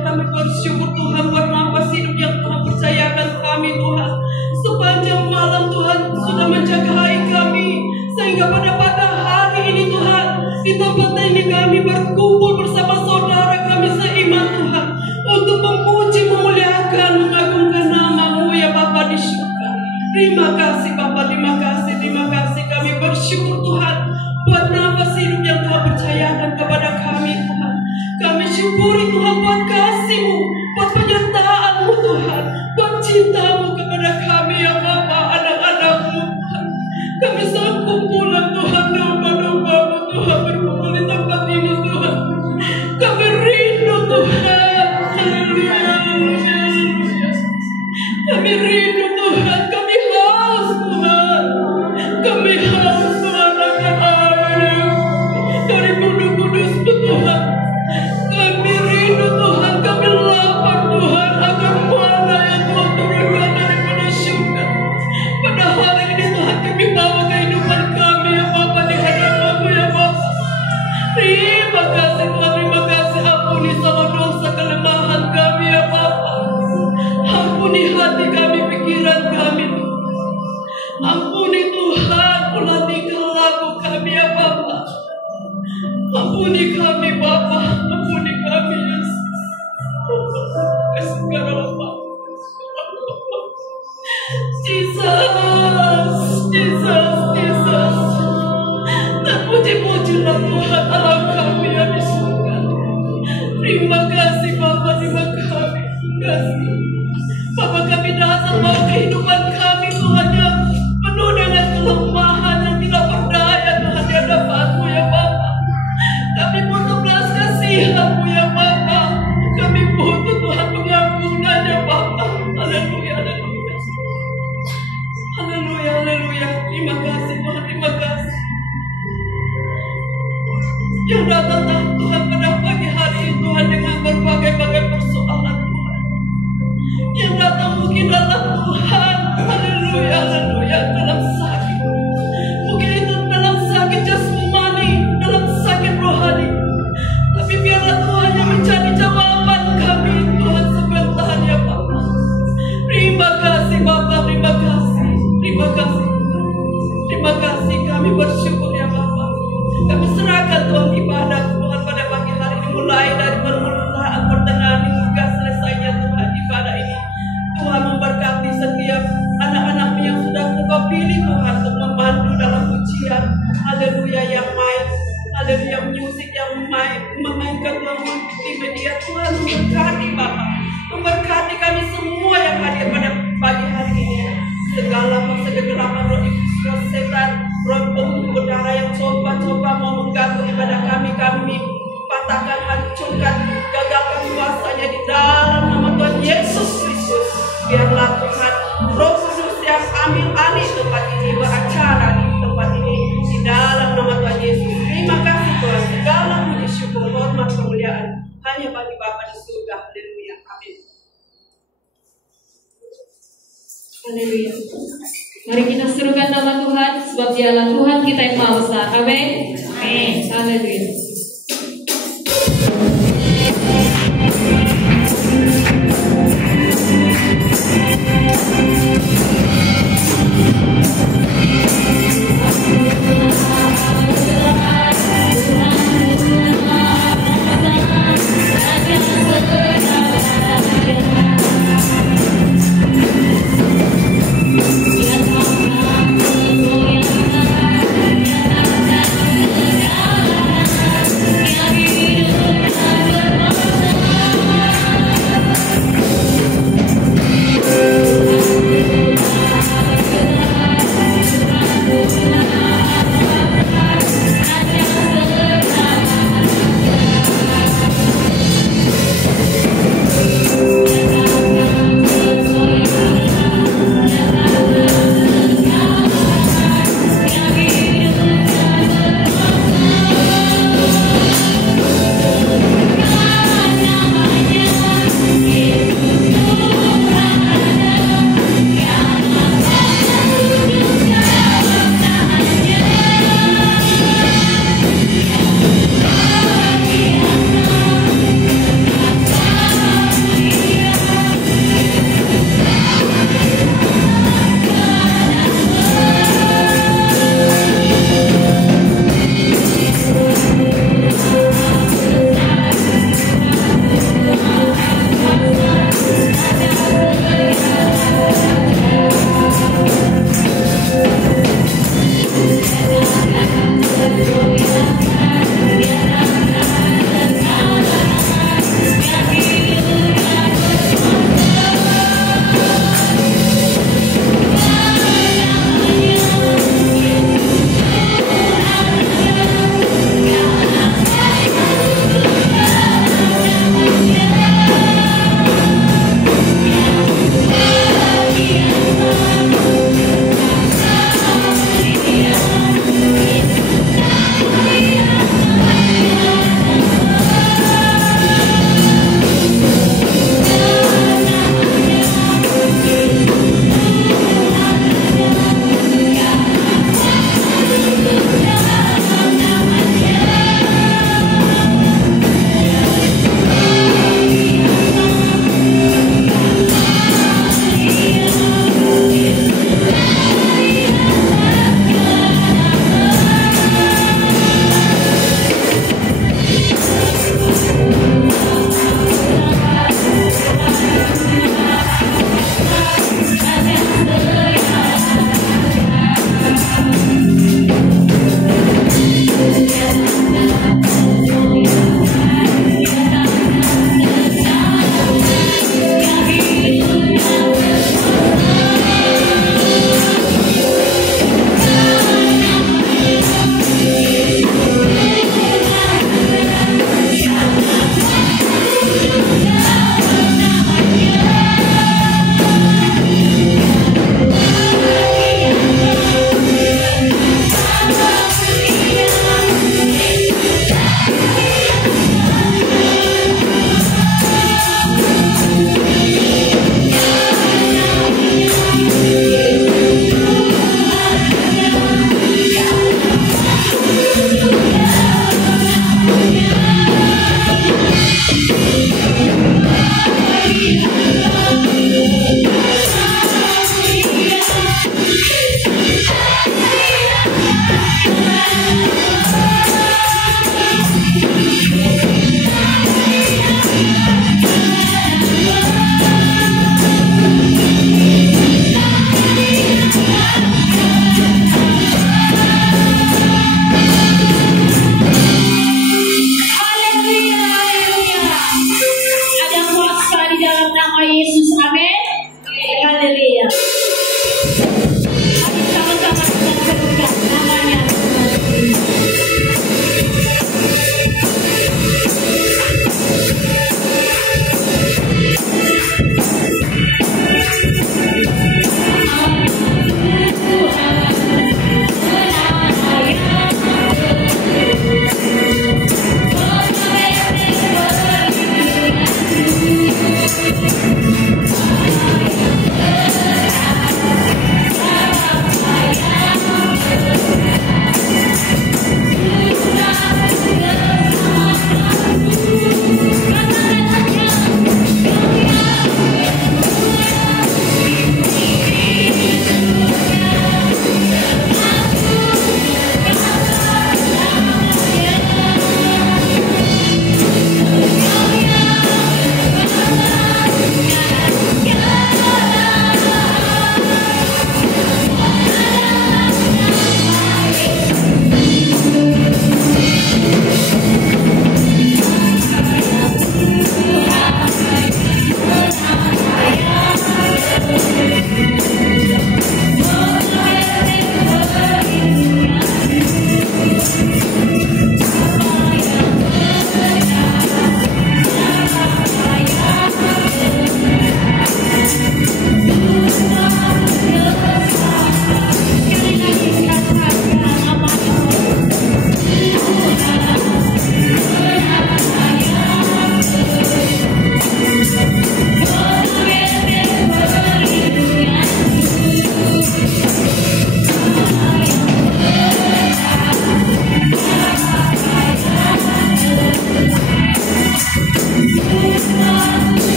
Tuhan. Kami bersyukur Tuhan buat nafas hidup yang Tuhan percayakan kami Tuhan. Sepanjang malam Tuhan sudah menjagai kami, sehingga pada hari ini Tuhan, di tempat ini kami berkumpul bersama saudara kami seiman Tuhan, untuk memuji, memuliakan, mengagungkan nama-Mu ya Bapa di surga. Terima kasih Bapa, terima kasih kami bersyukur Tuhan buat nafas hidup yang Tuhan percayakan kepada kami Tuhan. Kami syukuri Tuhan buat kasih-Mu, buat penyertaan-Mu Tuhan, buat cinta-Mu kepada kami ya Bapa, anak-anak-Mu Tuhan. Kami sanggup pulang Tuhan, domba-domba-Mu Tuhan berkumpul di tempat ini Tuhan. Kami rindu Tuhan, kami rindu Tuhan, kami haus Tuhan, kami haus Tuhan akan air dari kudus-kudus Tuhan. Kami rindu Tuhan, kami lapar Tuhan akan mana yang Tuhan turunkan daripada surga. Pada hari ini Tuhan kami bawa kehidupan kami ya Bapa di hadapan-Mu ya Bapa. Terima kasih Tuhan, terima kasih. Ampuni sama dosa kelemahan kami ya Bapa. Ampuni hati kami, pikiran kami Tuhan. Ampuni Tuhan pola tingkah laku kami ya Bapa. Ampuni kami Bapa, ampuni kami Yesus. Segala Bapa. Jesus. Terpuji-pujilah Tuhan Allah kami yang di surga. Terima kasih Bapa, terima kasih. Bapa kami datang bawa kehidupan kami Tuhan yang penuh dengan kelemahan yang tidak berdaya Tuhan di hadapan-Mu ya Bapa. Kami butuh belas kasihan-Mu ya Bapa. Kami butuh Tuhan pengampunan ya Bapa. Haleluya. Terima kasih Tuhan, terima kasih. Yang datang Tuhan pada pagi hari ini Tuhan dengan berbagai-bagai persoalan Tuhan. Yang datang mungkin dalam Tuhan, haleluya, dalam sakit. Mungkin itu dalam sakit jasmani, dalam sakit rohani. Tapi biarlah Tuhan yang menjadi jawaban kami Tuhan sebentar ya Bapa. Terima kasih Bapa, terima kasih. Terima kasih, kami bersyukur ya Bapa. Kami serahkan Tuhan ibadah Tuhan pada pagi hari ini, mulai dari permulaan, pertengahan hingga selesainya Tuhan ibadah ini. Tuhan memberkati setiap anak-anak-Mu yang sudah Engkau pilih Tuhan untuk memandu dalam pujian. Haleluya yang main, haleluya musik yang memainkan Tuhan di media. Tuhan memberkati Bapa, memberkati kami semua yang hadir pada pagi hari ini. Segala kegelapan roh iblis, roh setan, roh pembunuh udara yang coba-coba mau mengganggu ibadah kami patahkan, hancurkan, gagalkan kuasanya di dalam nama Tuhan Yesus Kristus. Biarlah Tuhan Roh Kudus yang ambil alih tempat ini, beracara di tempat ini di dalam nama Tuhan Yesus. Terima kasih Tuhan, segala puji syukur, hormat, kemuliaan hanya bagi Bapa di surga. Haleluya, amin. Haleluya. Mari kita serukan nama Tuhan, sebab Dialah Tuhan kita yang Maha Besar. Amin. Amin. Haleluya. Yeah. nama Yesus. Amin. Haleluya. Mari sama-sama kita serukan namanya.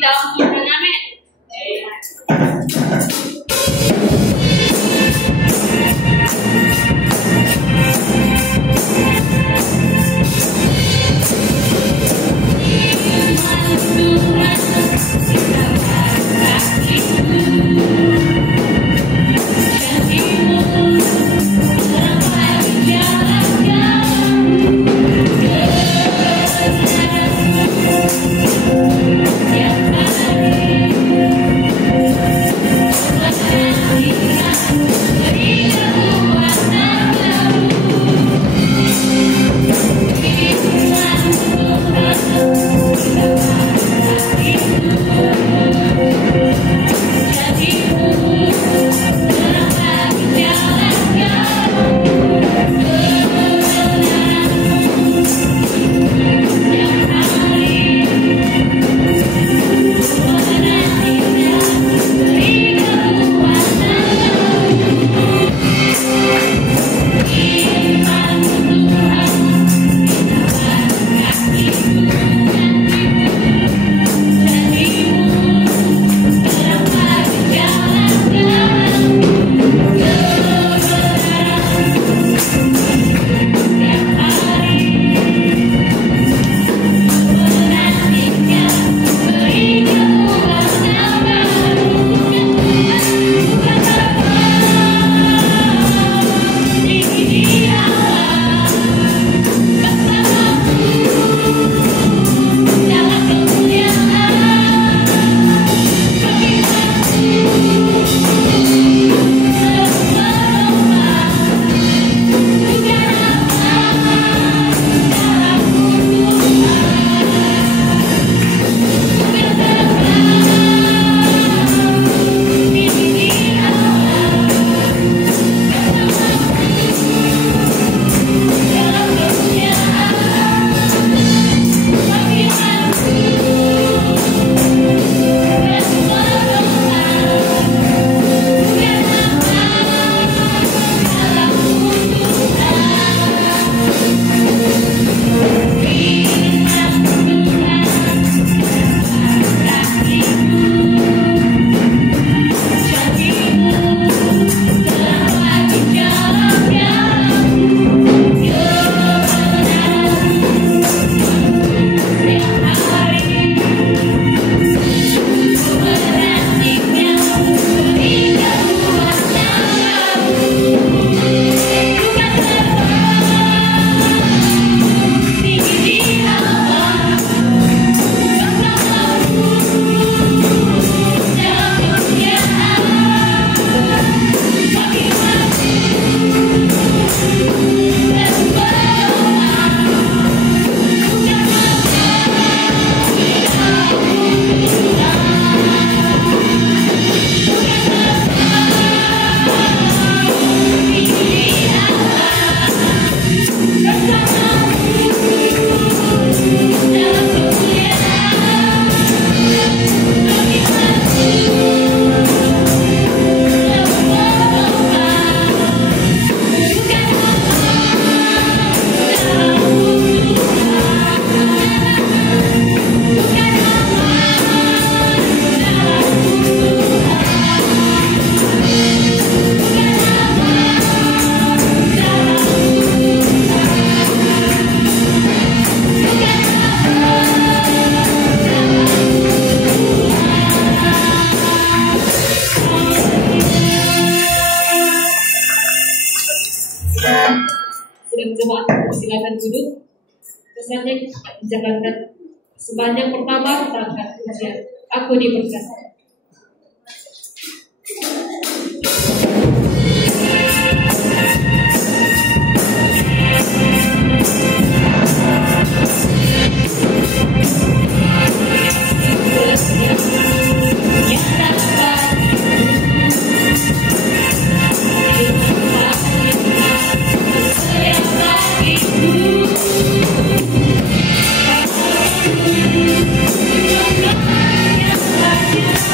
dalam Tuhan. Amin. silakan duduk. Pesannya jalankan sebanyak pertama kita akan ujian. Aku diberkati. Yeah.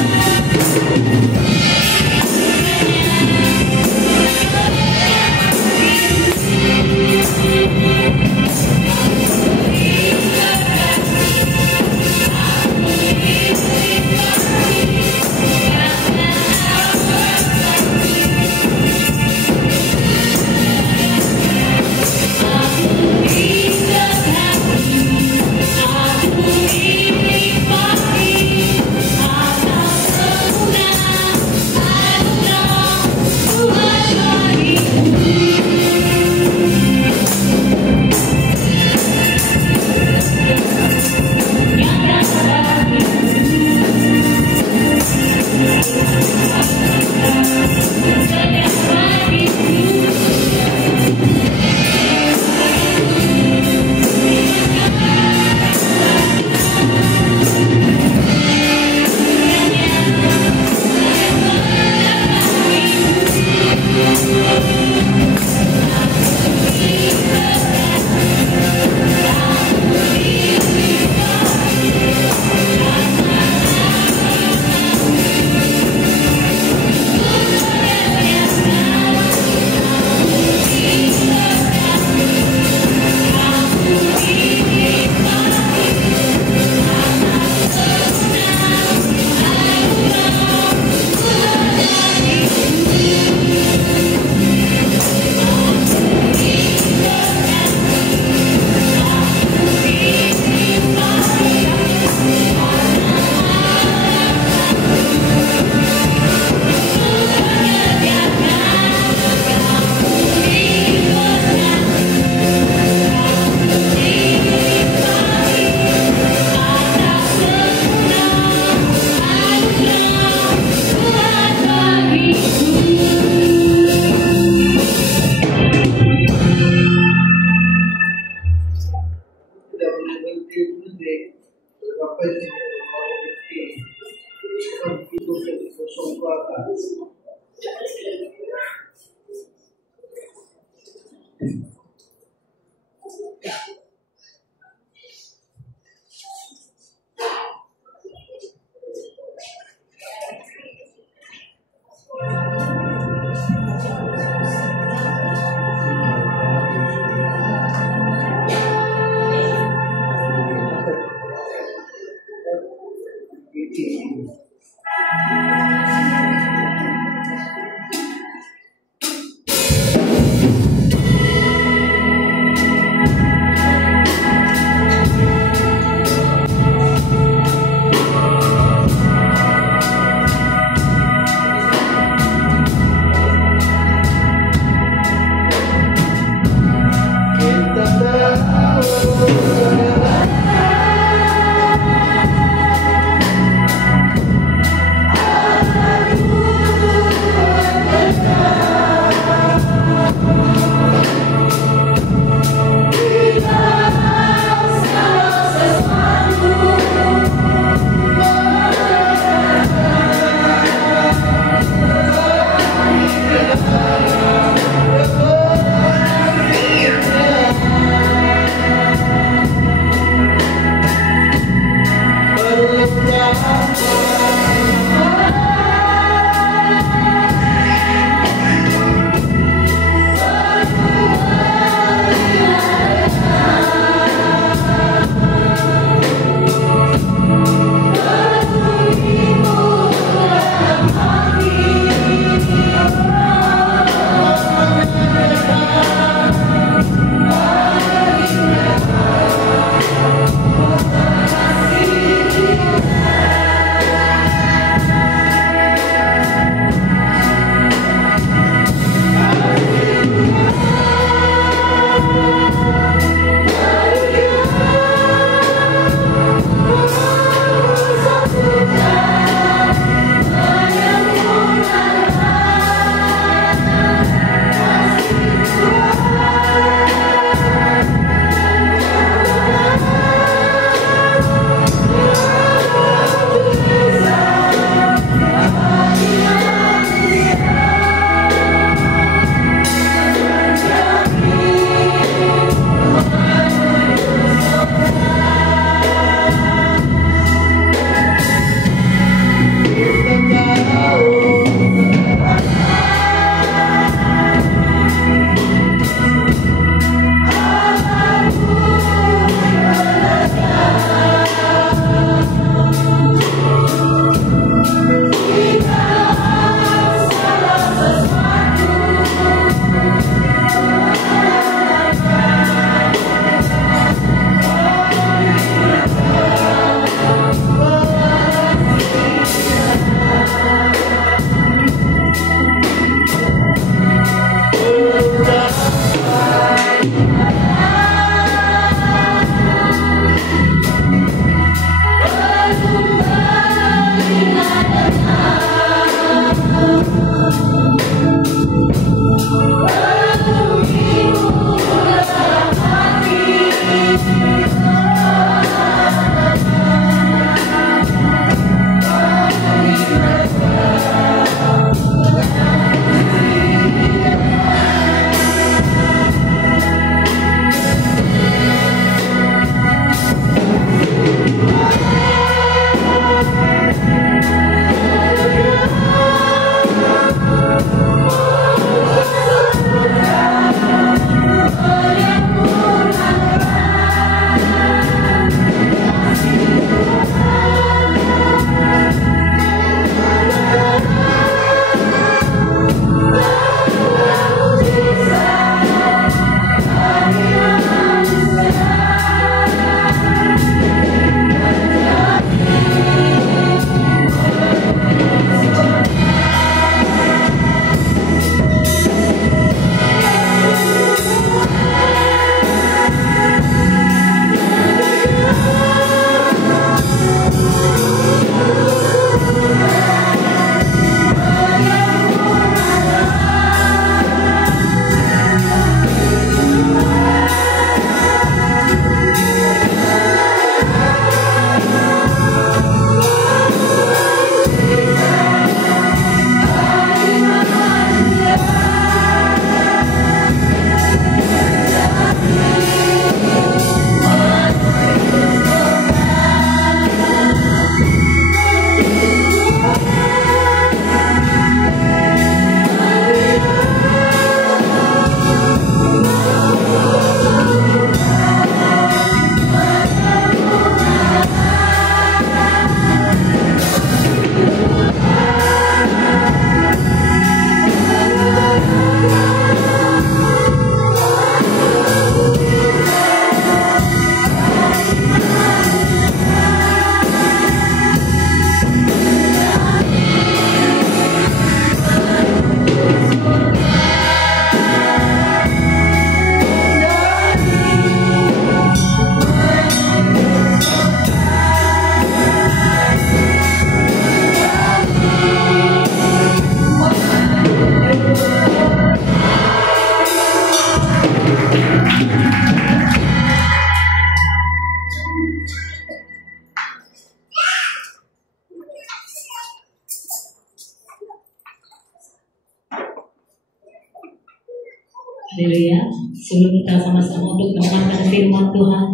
Haleluya. Sebelum kita sama-sama untuk mendengarkan firman Tuhan,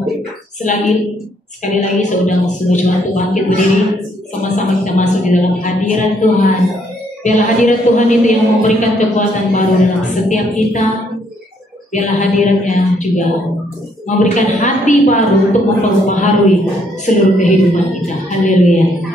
sekali lagi saudara semua jemaat Tuhan, kita berdiri sama-sama, kita masuk di dalam hadirat Tuhan. Biarlah hadirat Tuhan itu yang memberikan kekuatan baru dalam setiap kita. Biarlah hadiratnya juga memberikan hati baru untuk mempengaruhi seluruh kehidupan kita. Haleluya.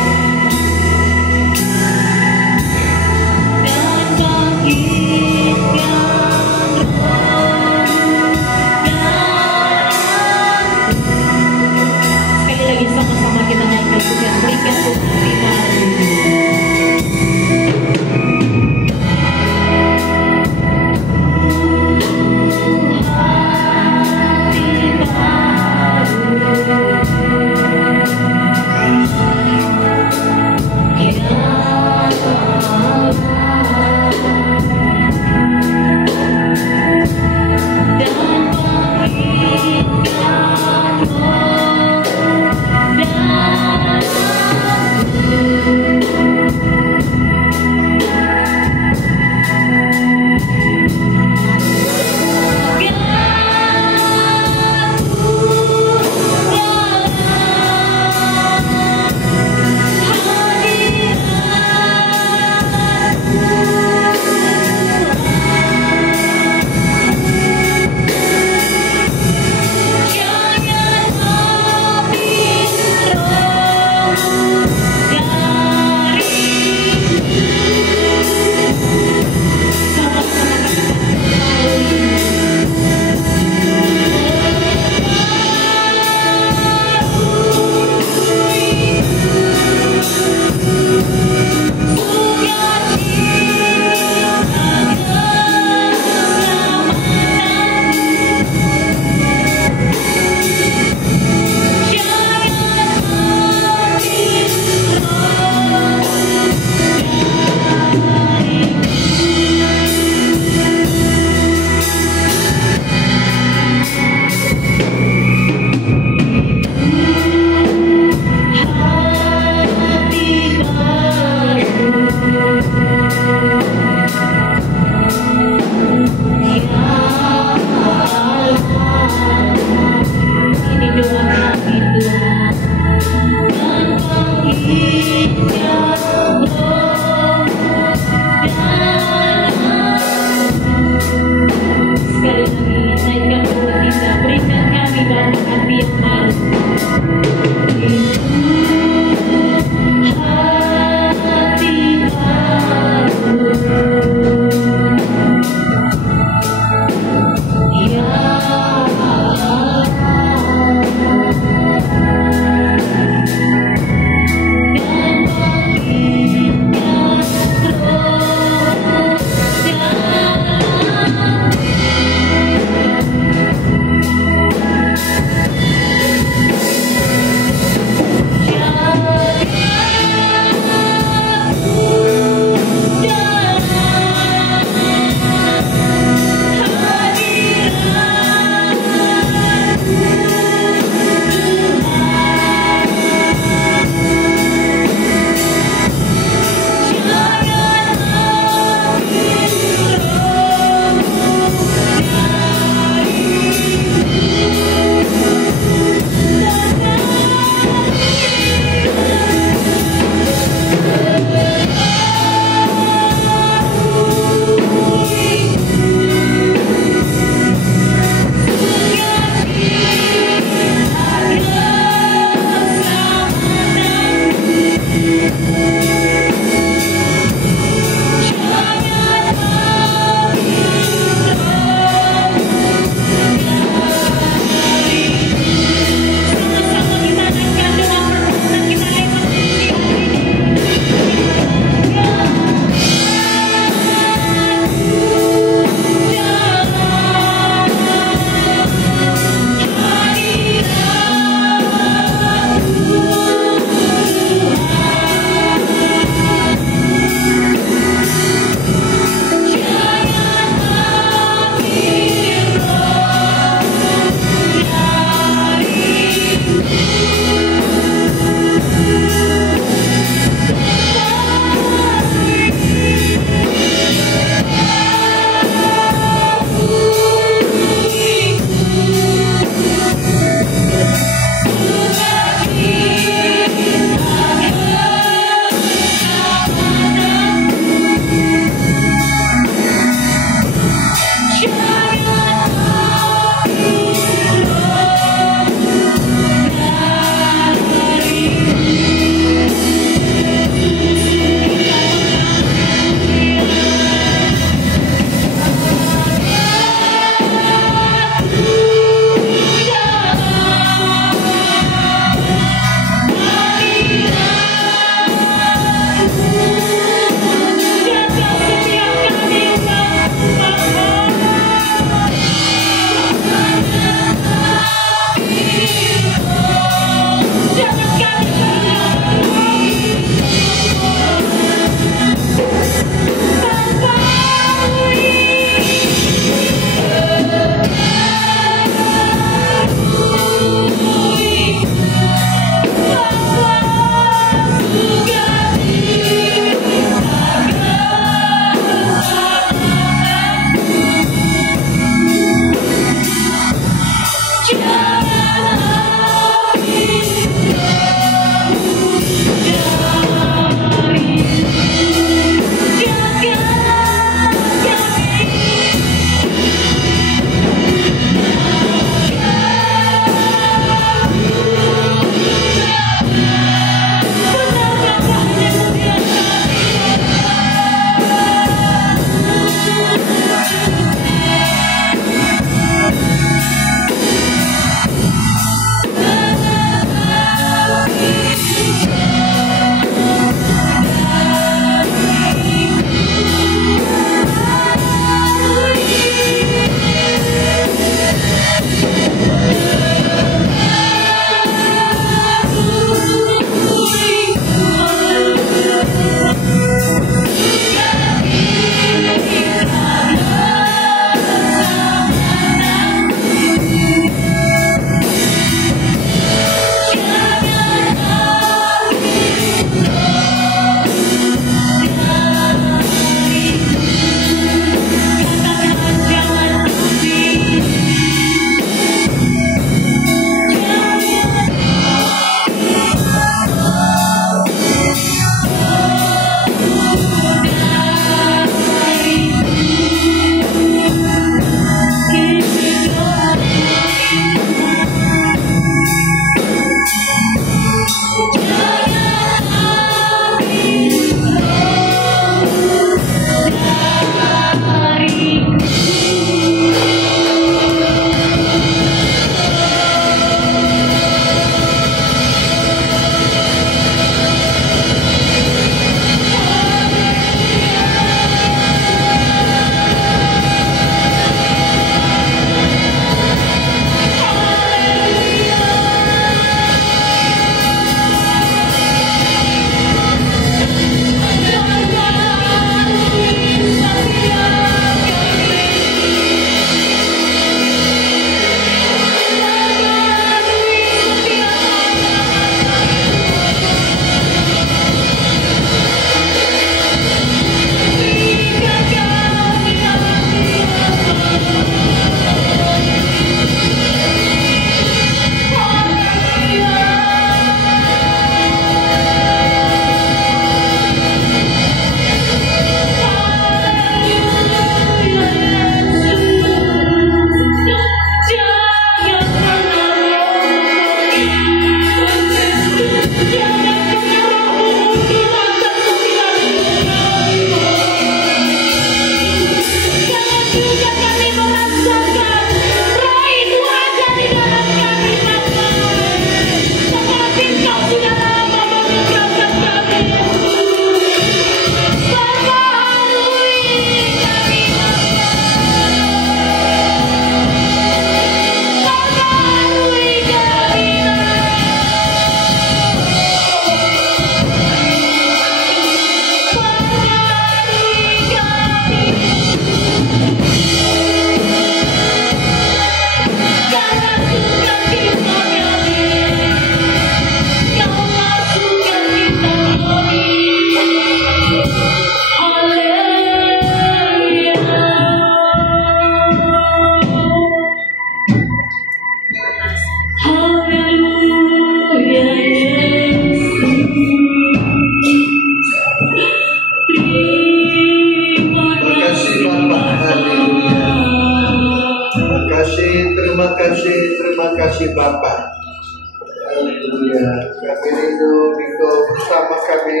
kami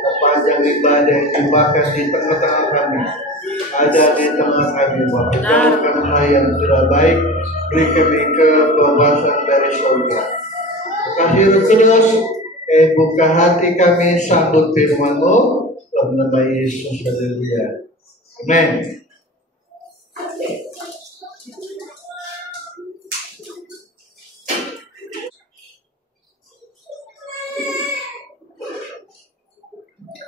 sepanjang ibadah yang dibahas di tengah-tengah kami. Ada di tengah kami, Bapak. Jalankan hal yang sudah baik, beri kami kebebasan dari surga. Kasih Roh Kudus, buka hati kami, sambut firman-Mu dalam nama Yesus. Haleluya. Amin.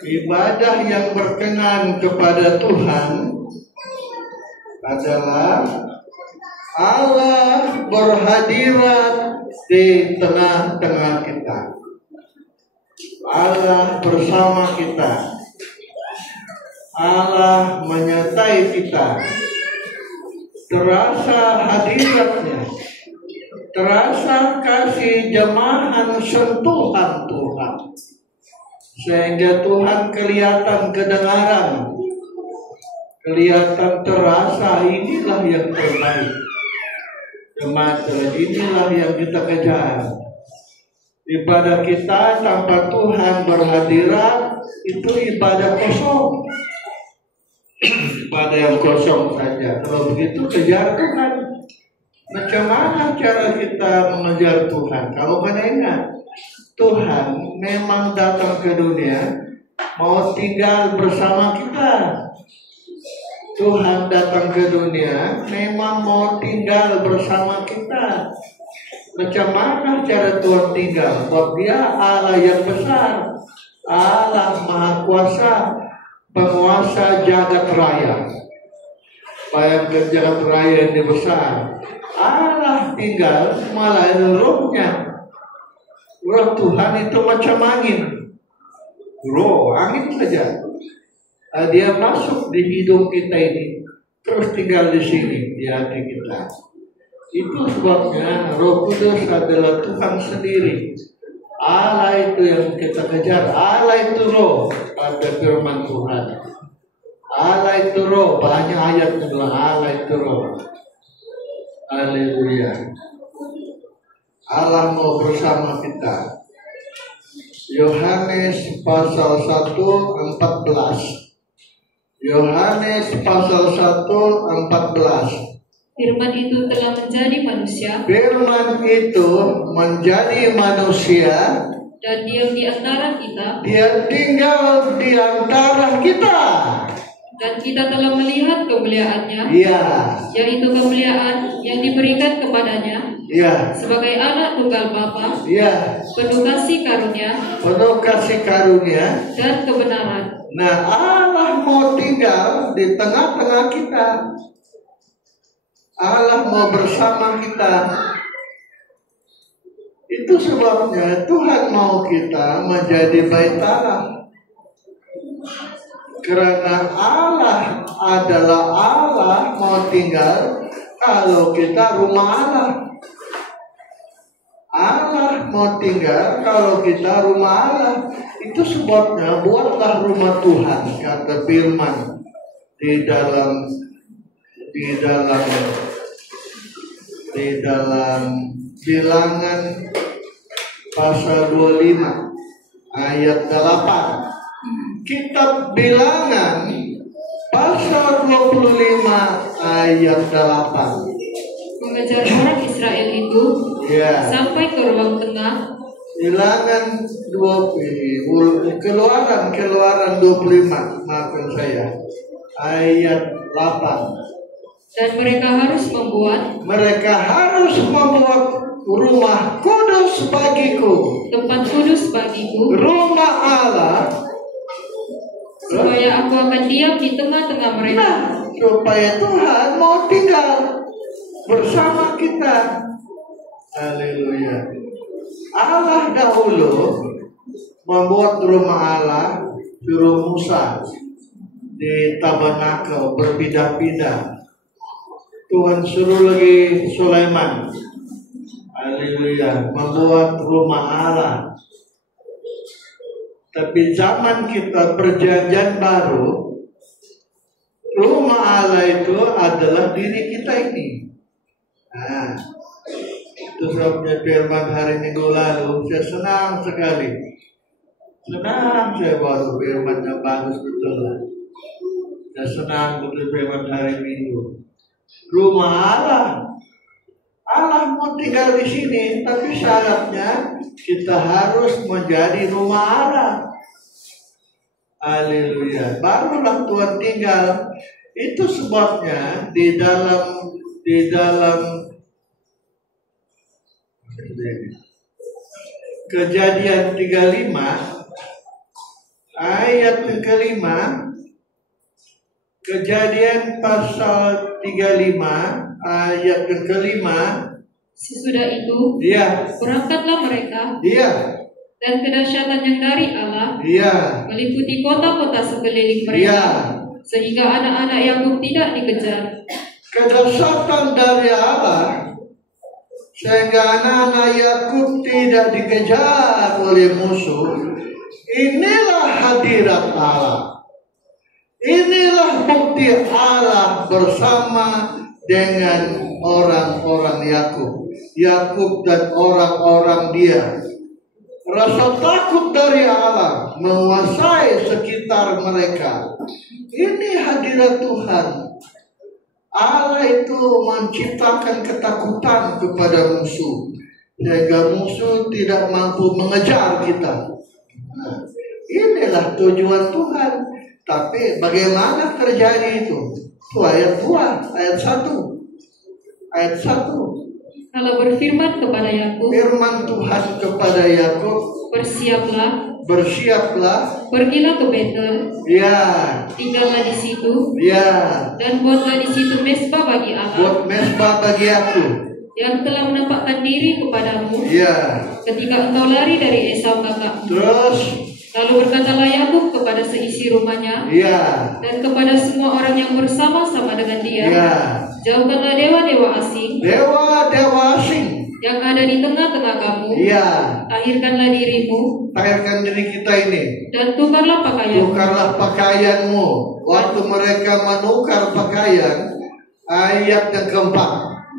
Ibadah yang berkenan kepada Tuhan adalah Allah berhadirat di tengah-tengah kita. Allah bersama kita. Allah menyertai kita. Terasa hadiratnya. Terasa kasih jemahan sentuhan Tuhan. Sehingga Tuhan kelihatan kedengaran, kelihatan terasa, inilah yang terbaik. Jemaat, inilah yang kita kejar. Ibadah kita tanpa Tuhan berhadirat itu ibadah kosong. Ibadah yang kosong saja. Kalau begitu kejar Tuhan. Macam mana cara kita mengejar Tuhan? Kalau kan ingat, Tuhan memang datang ke dunia mau tinggal bersama kita. Tuhan datang ke dunia memang mau tinggal bersama kita. Macam mana cara Tuhan tinggal? Sebab Dia Allah yang besar, Allah Maha Kuasa, penguasa jagat raya. Bayangkan jagat raya ini besar. Allah tinggal melalui Rohnya. Roh Tuhan itu macam angin. Roh, angin saja. Dia masuk di hidup kita ini, terus tinggal di sini, di hati kita. Itu sebabnya Roh Kudus adalah Tuhan sendiri. Allah itu yang kita kejar. Allah itu Roh, pada firman Tuhan. Allah itu Roh, banyak ayat bilang Allah itu Roh. Haleluya. Allah mau bersama kita. Yohanes pasal 1:14. Yohanes pasal 1:14. Firman itu telah menjadi manusia. Firman itu menjadi manusia. Dan diam di antara kita. Dia tinggal di antara kita. Dan kita telah melihat kemuliaannya, yaitu kemuliaan yang diberikan kepadanya sebagai anak tunggal Bapa, penuh kasih karunia, dan kebenaran. Nah, Allah mau tinggal di tengah-tengah kita. Allah mau bersama kita. Itu sebabnya Tuhan mau kita menjadi bait Allah. Karena Allah adalah Allah mau tinggal kalau kita rumah Allah. Allah mau tinggal kalau kita rumah Allah. Itu sebabnya buatlah rumah Tuhan, kata firman di dalam Bilangan pasal 25 ayat 8. Kitab Bilangan pasal 25 ayat 8. Mengejar orang Israel itu sampai ke ruang tengah. Bilangan 20, Keluaran 25, maafkan saya, ayat 8. Dan mereka harus membuat rumah kudus bagiku, tempat kudus bagiku, rumah Allah, supaya aku akan diam di tengah-tengah mereka. Nah, supaya Tuhan mau tinggal bersama kita. Haleluya. Allah dahulu membuat rumah Allah, suruh Musa di tabernakel berpindah-pindah. Tuhan suruh lagi Sulaiman, haleluya, membuat rumah Allah. Tapi zaman kita perjanjian baru, rumah Allah itu adalah diri kita ini. Nah, itu sebabnya firman hari Minggu lalu saya senang sekali. Senang saya baru firman-Nya bagus betul. Saya senang betul firman hari Minggu. Rumah Allah. Allah mau tinggal di sini, tapi syaratnya kita harus menjadi rumah Allah. Haleluya. Barulah Tuhan tinggal. Itu sebabnya di dalam Kejadian 35 ayat yang kelima, Kejadian pasal 35 ayat yang kelima. Sesudah itu, berangkatlah mereka, dan kedahsyatan yang dari Allah meliputi kota-kota sekeliling mereka, sehingga anak-anak Yakub tidak dikejar. Kedahsyatan dari Allah sehingga anak-anak Yakub tidak dikejar oleh musuh. Inilah hadirat Allah. Inilah bukti Allah bersama dengan orang-orang Yakub. Yakub dan orang-orang dia. Rasa takut dari Allah menguasai sekitar mereka. Ini hadirat Tuhan. Allah itu menciptakan ketakutan kepada musuh, sehingga musuh tidak mampu mengejar kita. Nah, inilah tujuan Tuhan. Tapi bagaimana terjadi itu? Itu ayat 2, ayat 1. Ayat 1. Allah berfirman kepada Yakub, firman Tuhan kepada Yakub, bersiaplah, pergilah ke Betel, tinggallah di situ, dan buatlah di situ mezbah bagi Allah, buat mezbah bagi aku, yang telah menampakkan diri kepadamu, ketika engkau lari dari Esau kakakmu. Terus, lalu berkatalah Yakub kepada seisi rumahnya, dan kepada semua orang yang bersama-sama dengan dia, jauhkanlah dewa-dewa asing, yang ada di tengah-tengah kamu. Tahirkanlah dirimu, tahirkan diri kita ini, dan tukarlah pakaianmu. Waktu mereka menukar pakaian, ayat yang keempat,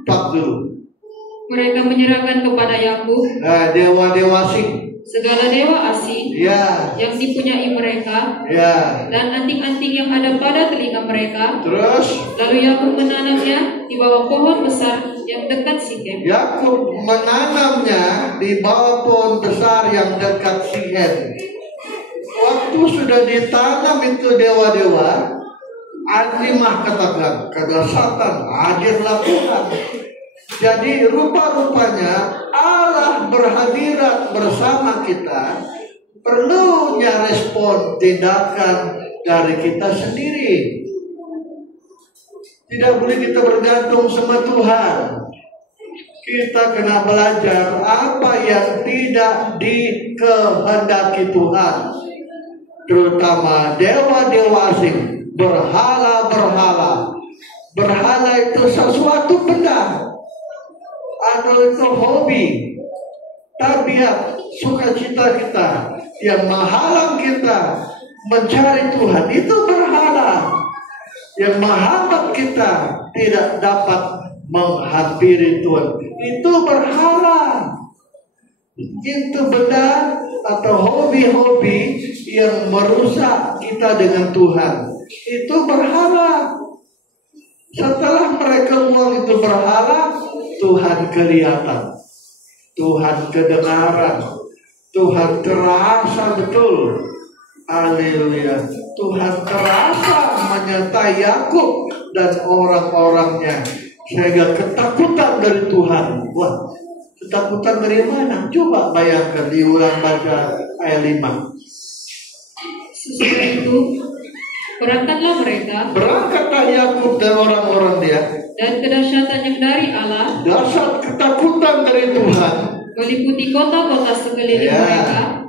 4 dulu. Mereka menyerahkan kepada Yakub dewa-dewa asing, segala dewa asing yang dipunyai mereka, dan anting-anting yang ada pada telinga mereka. Terus, lalu Yakub menanamnya di bawah pohon besar yang dekat Sikem. Yakub menanamnya di bawah pohon besar yang dekat Sikem. Waktu sudah ditanam itu dewa-dewa, Azimah katakan, kedahsyatan hadirlah Tuhan. Jadi rupa-rupanya Allah berhadirat bersama kita, perlunya respon tindakan dari kita sendiri. Tidak boleh kita bergantung sama Tuhan. Kita kena belajar apa yang tidak dikehendaki Tuhan. Terutama dewa-dewa asing, berhala-berhala. Berhala itu sesuatu benda, atau itu hobi, tabiat, sukacita kita yang menghalang kita mencari Tuhan. Itu berhala yang menghambat kita tidak dapat menghampiri Tuhan. Itu berhala. Itu benda atau hobi-hobi yang merusak kita dengan Tuhan. Itu berhala. Setelah mereka buang itu berhala, Tuhan kelihatan, Tuhan kedengaran, Tuhan terasa betul. Haleluya. Tuhan terasa menyertai Yakub dan orang-orangnya, sehingga ketakutan dari Tuhan. Wah, ketakutan dari mana? Coba bayangkan di Ulang baca ayat 5. Sesudah itu berangkatlah Yakub dan orang-orang dia, dan kedahsyatan yang dari Allah, dahsyat ketakutan dari Tuhan, meliputi kota-kota sekeliling mereka.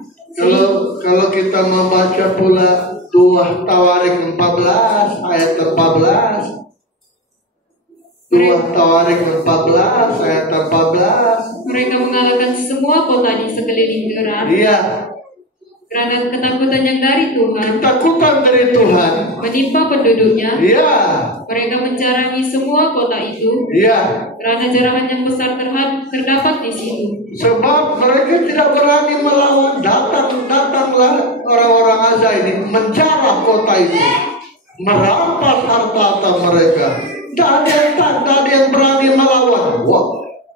Kalau kita membaca pula 2 Tawarik 14 ayat 14, 2 Tawarik 14 ayat 14, mereka mengalahkan semua kota di sekeliling Gerar. Karena ketakutan yang dari Tuhan, menimpa penduduknya. Mereka menjarangi semua kota itu. Karena jarahan yang besar terdapat di situ. Sebab mereka tidak berani melawan. Datanglah Yehuda ini menjarah kota itu, merampas harta mereka. Tak ada yang berani melawan. Wah,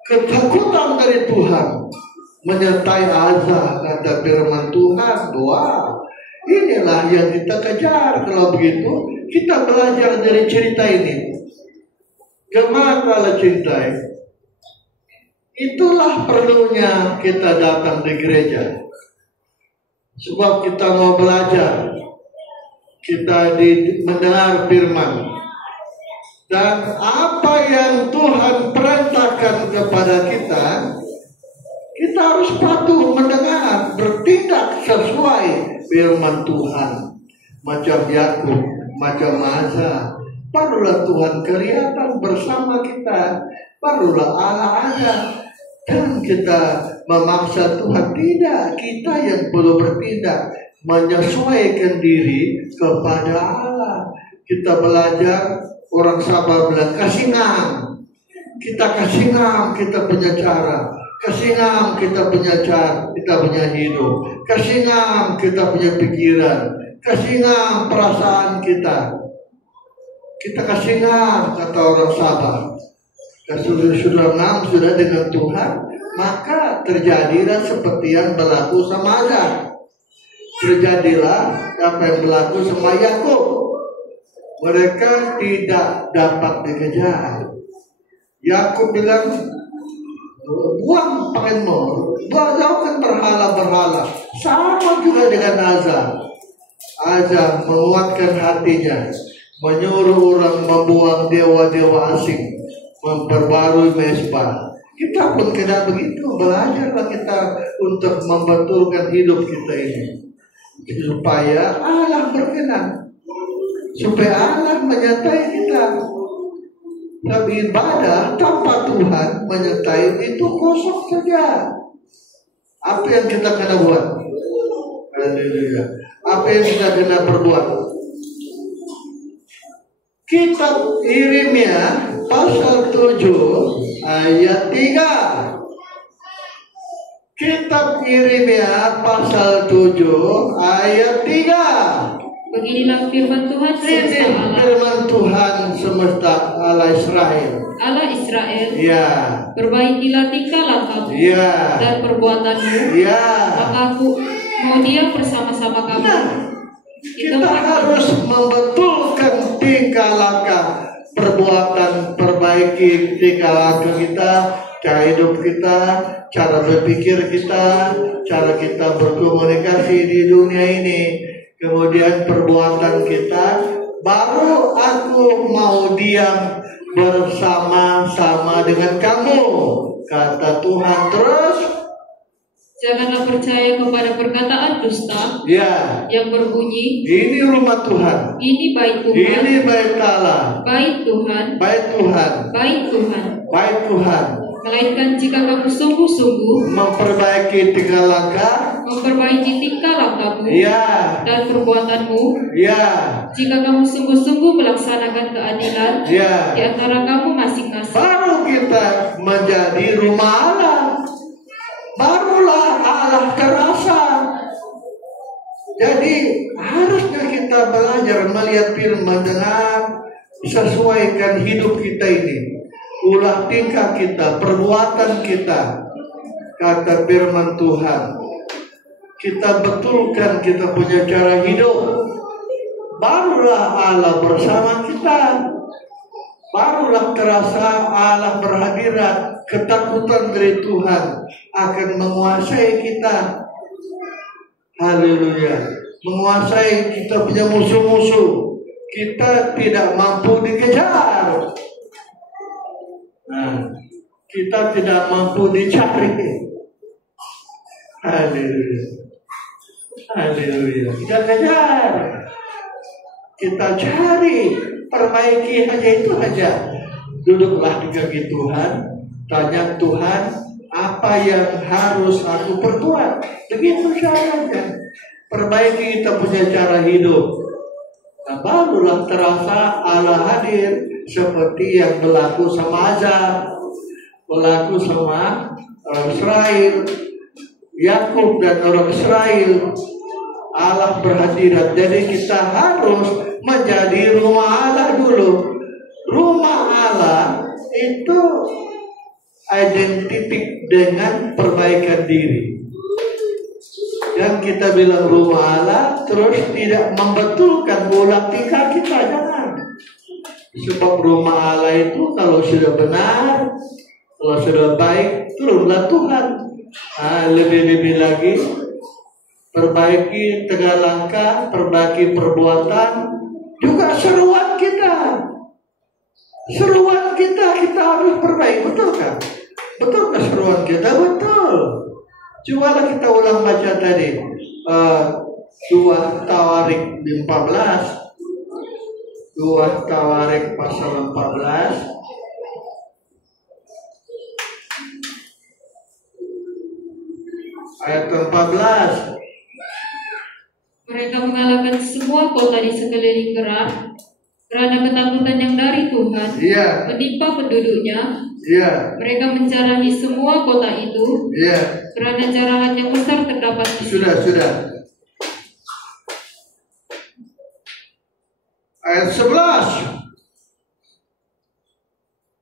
ketakutan dari Tuhan menyertai Asa, kata firman Tuhan. Wah, inilah yang kita kejar. Kalau begitu, kita belajar dari cerita ini. Gimana kalau cintai? Itulah perlunya kita datang di gereja. Sebab kita mau belajar, kita mendengar firman. Dan apa yang Tuhan perintahkan kepada kita, kita harus patuh mendengar, bertindak sesuai firman Tuhan. Macam Yakub, macam Asa. Barulah Tuhan kelihatan bersama kita. Barulah Allah ada. Dan kita memaksa Tuhan. Tidak, kita yang perlu bertindak, menyesuaikan diri kepada Allah. Kita belajar, orang Sabah bilang kasih ngam. Kita kasih ngam, kita punya cara. Kasih ngam, kita punya cara, kita punya hidup. Kasih ngam, kita punya pikiran. Kasih ngam perasaan kita. Kita kasih ngam, kata orang Sabah. Sudah ngam sudah dengan Tuhan, maka terjadilah seperti yang berlaku sama Asa. Terjadilah apa yang berlaku sama Yakub. Mereka tidak dapat dikejar. Yakub bilang, buang pakaianmu, jauhkan berhala-berhala. Sama juga dengan Asa. Asa menguatkan hatinya, menyuruh orang membuang dewa-dewa asing, memperbarui mezbah. Kita pun kena begitu. Belajarlah kita untuk membetulkan hidup kita ini, supaya Allah berkenan, supaya Allah menyertai kita. Ibadah tanpa Tuhan menyertai itu kosong saja. Apa yang kita kena buat? Haleluya. Apa yang kita kena perbuat? Kitab Yeremia pasal 7 ayat 3. Kitab Yeremia pasal 7 ayat 3. Beginilah firman Tuhan semesta Allah. Firman Tuhan semesta Allah Israel. Allah Israel. Ya. Perbaikilah tingkah lakumu Ya. dan perbuatanmu. Ya. Maka aku mau diam bersama-sama kamu. Nah, kita harus membetulkan tingkah laku, perbuatan, perbaiki tingkah laku kita, cara hidup kita, cara berpikir kita, cara kita berkomunikasi di dunia ini. Kemudian perbuatan kita, baru aku mau diam bersama-sama dengan kamu, kata Tuhan. Terus janganlah percaya kepada perkataan dusta ya, yang berbunyi, ini rumah Tuhan, ini bait Tuhan, ini bait Allah, bait Tuhan, bait Tuhan, bait Tuhan. bait Tuhan. Melainkan jika kamu sungguh-sungguh Memperbaiki tingkah laku, memperbaiki tingkah lakumu ya, dan perbuatanmu, ya, jika kamu sungguh-sungguh melaksanakan keadilan ya, di antara kamu masing-masing, baru kita menjadi rumah Allah. Barulah Allah terasa. Jadi harusnya kita belajar melihat firman dengan sesuaikan hidup kita ini, ulah tingkah kita, perbuatan kita. Kata firman Tuhan, kita betulkan kita punya cara hidup, barulah Allah bersama kita. Barulah terasa Allah berhadirat. Ketakutan dari Tuhan akan menguasai kita. Haleluya. Menguasai kita punya musuh-musuh. Kita tidak mampu dikejar. Nah, kita tidak mampu dicari. Haleluya. Haleluya. Kita kejar. Kita cari. Perbaiki aja, itu aja. Duduklah di kaki Tuhan, tanya Tuhan, apa yang harus aku perbuat? Begitu caranya. Perbaiki kita punya cara hidup. Nah, barulah terasa Allah hadir, seperti yang berlaku sama Asa, berlaku sama orang Israel, Yakub dan orang Israel. Allah berhadirat. Jadi kita harus menjadi rumah Allah dulu. Rumah Allah itu identik dengan perbaikan diri. Yang kita bilang rumah Allah terus tidak membetulkan pola tingkah kita, jangan. Sebab rumah Allah itu kalau sudah benar, kalau sudah baik, turunlah Tuhan. Lebih-lebih lagi, perbaiki tegak langkah, perbaiki perbuatan, juga seruan kita. Seruan kita harus perbaiki, betul kan? Betul kan seruan kita? Betul. Cobalah kita ulang baca tadi 2 Tawarik 14. 2 Tawarik pasal 14 ayat 14. Mereka mengalahkan semua kota di sekeliling Gerar karena ketakutan yang dari Tuhan menimpa penduduknya. Mereka menjarahi semua kota itu karena jarahan yang besar terdapat di situ. Sudah. Ayat 11.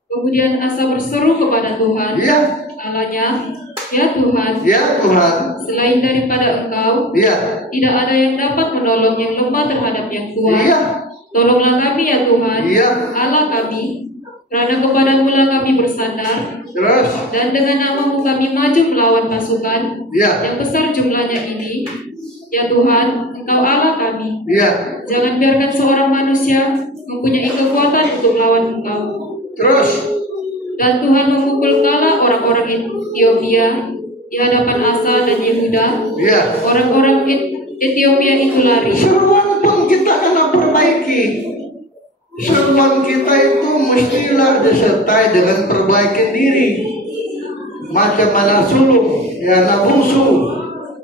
Kemudian Asa berseru kepada Tuhan, Allahnya, Ya Tuhan, selain daripada Engkau, tidak ada yang dapat menolong yang lemah terhadap yang kuat. Tolonglah kami ya Tuhan, Allah kami, karena kepadamu lah kami bersandar. Dan dengan namamu kami maju melawan pasukan yang besar jumlahnya ini. Ya Tuhan, Engkau Allah kami. Jangan biarkan seorang manusia mempunyai kekuatan untuk melawan Engkau. Dan Tuhan memukul kala orang-orang Ethiopia di hadapan Asa dan Yehuda. Orang-orang Ethiopia itu lari. Seruan pun kita kena perbaiki. Seruan kita itu mestilah disertai dengan perbaikan diri. Macam mana sulung yang nabusu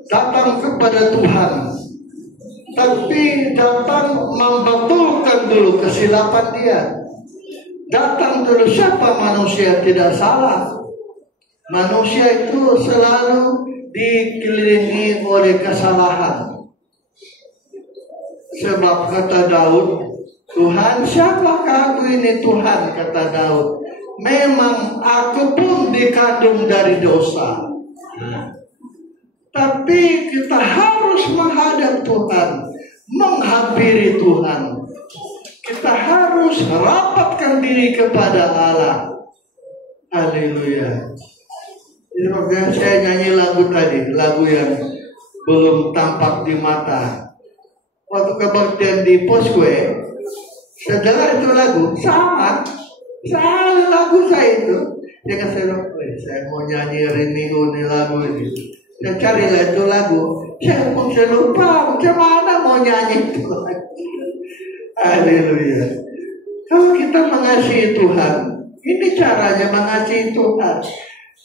datang kepada Tuhan, tapi datang membetulkan dulu kesilapan dia. Datang dulu, siapa manusia tidak salah. Manusia itu selalu dikelilingi oleh kesalahan. Sebab kata Daud, Tuhan, siapakah aku ini Tuhan, kata Daud. Memang aku pun dikandung dari dosa. Tapi kita harus menghadap Tuhan, menghampiri Tuhan. Kita harus rapatkan diri kepada Allah. Haleluya. Jadi makanya saya nyanyi lagu tadi, lagu yang belum tampak di mata. Waktu kebaktian di Poskwe, saya dengar itu lagu, sama lagu saya itu. Dia kata saya mau nyanyi Rindu di lagu ini. Saya carilah itu lagu. Saya pun lupa macam mana mau nyanyi itu lagi. Haleluya. Kalau kita mengasihi Tuhan, ini caranya mengasihi Tuhan.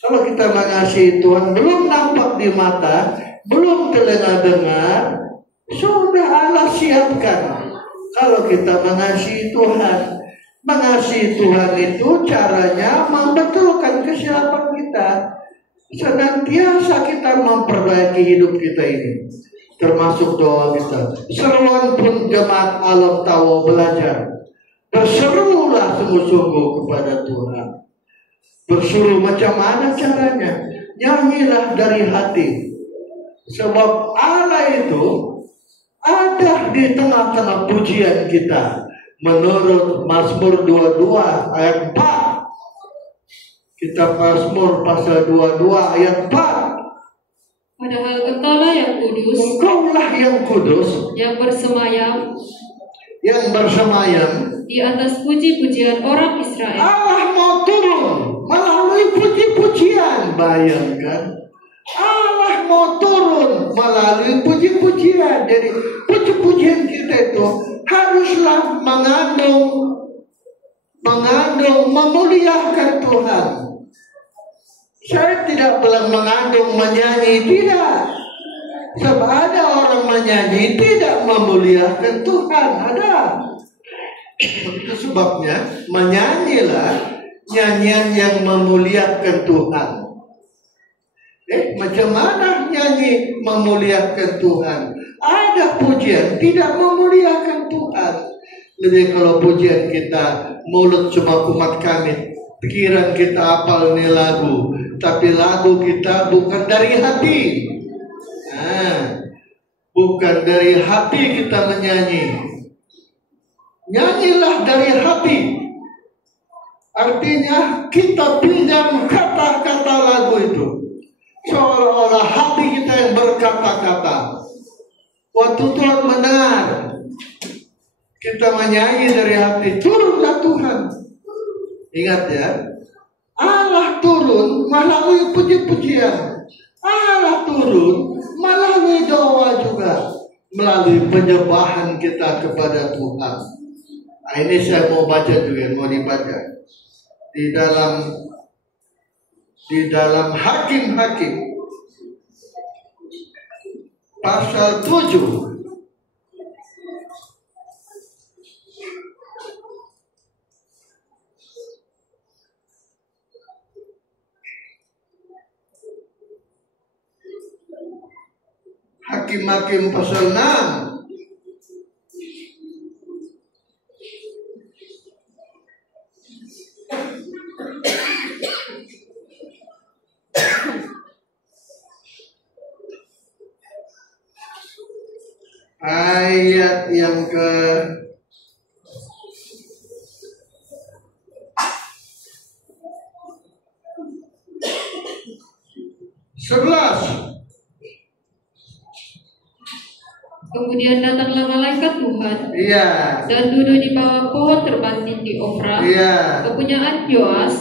Kalau kita mengasihi Tuhan, belum nampak di mata, belum telinga dengar, sudah Allah siapkan. Kalau kita mengasihi Tuhan itu caranya membetulkan kesilapan kita. Senantiasa kita memperbaiki hidup kita ini, termasuk doa kita. Seruan pun jemaat alam tawa belajar, berserulah sungguh-sungguh kepada Tuhan. Berseru macam mana caranya? Nyanyilah dari hati. Sebab Allah itu ada di tengah-tengah pujian kita. Menurut Mazmur 22 ayat 4. Kitab Mazmur pasal 22 ayat 4. Padahal Engkaulah yang kudus. Engkaulah yang kudus, yang bersemayam di atas puji-pujian orang Israel. Allah mau turun melalui puji-pujian. Bayangkan, Allah mau turun melalui puji-pujian. Jadi puji-pujian kita itu haruslah mengandung memuliakan Tuhan. Saya tidak bilang mengandung menyanyi, tidak. Sebab ada orang menyanyi tidak memuliakan Tuhan, ada. Itu sebabnya menyanyilah nyanyian yang memuliakan Tuhan. Macam mana nyanyi memuliakan Tuhan? Ada pujian tidak memuliakan Tuhan. Jadi kalau pujian kita mulut cuma kumat kamit, pikiran kita hafal nih lagu, tapi lagu kita bukan dari hati. Bukan dari hati kita menyanyi. Nyanyilah dari hati. Artinya kita pinjam kata-kata lagu itu. Seolah-olah hati kita yang berkata-kata. Waktu Tuhan mendengar kita menyanyi dari hati, turunlah Tuhan. Ingat ya, Allah turun melalui puji-pujian. Allah turun melalui doa juga, melalui penyembahan kita kepada Tuhan. Nah, ini saya mau baca juga, mau dibaca di dalam Hakim-Hakim pasal 7. Hakim-Hakim pasal 6. Ayat yang ke 11. Kemudian datanglah malaikat Tuhan dan duduk di bawah pohon terbanting di Ofra, kepunyaan Yoas,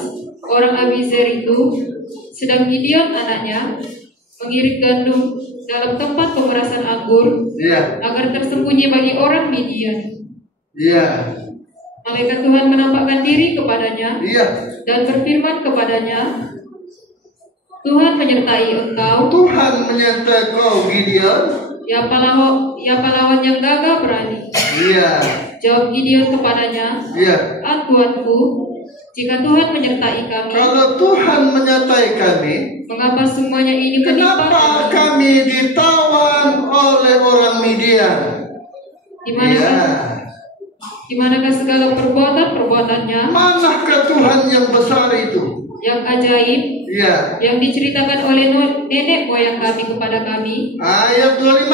orang Abizer itu. Sedang Gideon anaknya mengirik gandum dalam tempat pemerasan anggur agar tersembunyi bagi orang Midian. Malaikat Tuhan menampakkan diri kepadanya dan berfirman kepadanya, Tuhan menyertai engkau. Tuhan menyertai kau, Gideon. Ya pahlawan yang gagah berani. Jawab Gideon kepadanya, Tuanku, jika Tuhan menyertai kami. Kalau Tuhan menyertai kami, mengapa semuanya ini menimpa? Kenapa kami ditawan oleh orang Midian? Di manakah segala perbuatan-perbuatannya? Manakah Tuhan yang besar itu? Yang ajaib, yang diceritakan oleh nenek moyang kami kepada kami. Ayat 25.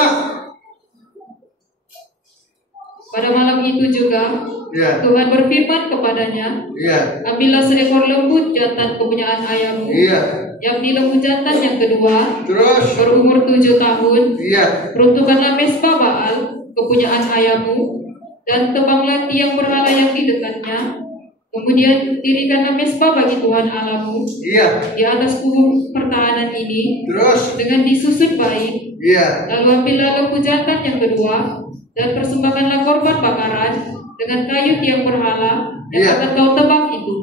Pada malam itu juga Tuhan berfirman kepadanya, ambillah seekor lembu jantan kepunyaan ayahmu, yakni lembu jantan yang kedua, berumur 7 tahun. Peruntukanlah mesbah Baal kepunyaan ayahmu, dan tebanglah tiang berhala yang di dekatnya. Kemudian dirikanlah mesbah bagi Tuhan Allahmu di atas kubu pertahanan ini dengan disusun baik. Lalu ambillah lembu jantan yang kedua dan persembahkanlah korban bakaran dengan kayu tiang berhala yang akan kau tebang itu.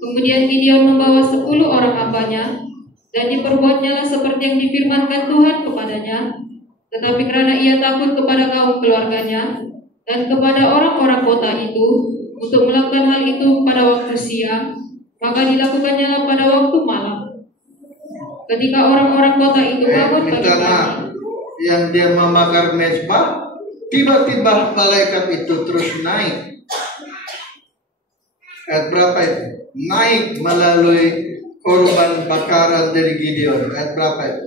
Kemudian Gideon membawa 10 orang hambanya, dan diperbuatnyalah seperti yang difirmankan Tuhan kepadanya. Tetapi karena ia takut kepada kaum keluarganya dan kepada orang-orang kota itu untuk melakukan hal itu pada waktu siang, maka dilakukannya pada waktu malam. Ketika orang-orang kota itu bangun pagi-pagi, yang dia membakar mesbah, tiba-tiba malaikat itu terus naik. Ayat berapa itu? Naik melalui korban bakaran dari Gideon. Ayat berapa itu?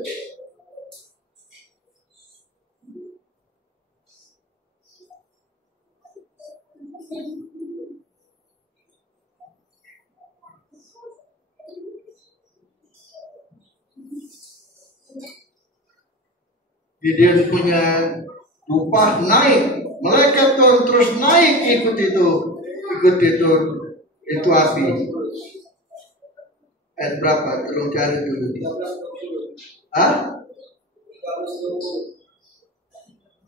Gideon punya upah naik, malaikat Tuhan terus naik ikut itu api. Ayat berapa? Tolong cari dulu.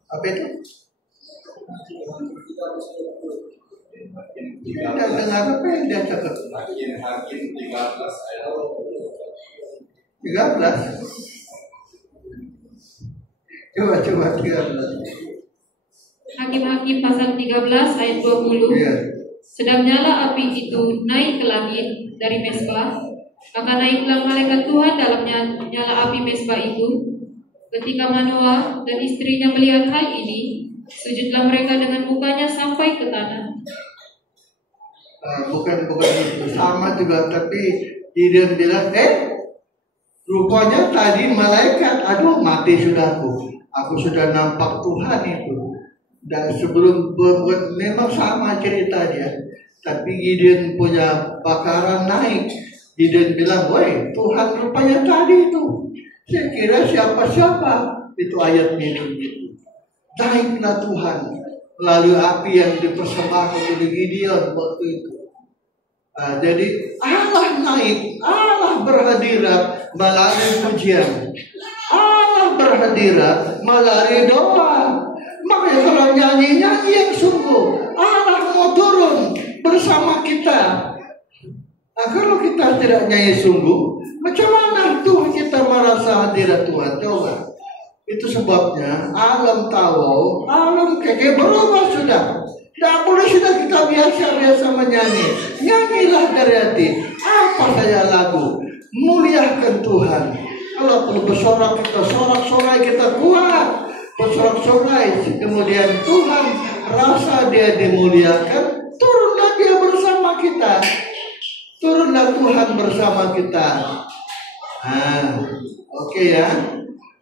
Apa itu? Tidak dengar apa yang dia cakap. 13. Coba 13. Hakim-Hakim pasal 13 ayat 20. Sedang nyala api itu naik ke langit dari mesbah, maka naiklah malaikat Tuhan dalam nyala api mesbah itu. Ketika Manoah dan istrinya melihat hal ini, sujudlah mereka dengan mukanya sampai ke tanah. Bukan itu, sama juga, tapi Gideon bilang, rupanya tadi malaikat, aduh mati sudah aku sudah nampak Tuhan itu. Dan sebelum memang sama ceritanya, tapi Gideon punya bakaran naik. Gideon bilang, woi Tuhan rupanya tadi itu. Saya kira siapa-siapa, itu ayatnya itu. Naiklah Tuhan melalui api yang dipersembahkan oleh Gideon waktu itu. Jadi Allah naik, Allah berhadirat melalui pujian, Allah berhadirat melalui doa. Makanya kalau nyanyi yang sungguh, Allah mau turun bersama kita. Kalau kita tidak nyanyi sungguh, macam mana tuh kita merasa hadirat Tuhan? Coba. Itu sebabnya alam tahu, alam kayak berubah sudah. Tidak boleh sudah kita biasa-biasa menyanyi. Nyanyilah dari hati. Apa saja lagu, muliakan Tuhan. Kalau perlu bersorak, kita sorak-sorai, kita kuat bersorak-sorai. Kemudian Tuhan rasa dia dimuliakan, turunlah dia bersama kita. Turunlah Tuhan bersama kita. Oke ya.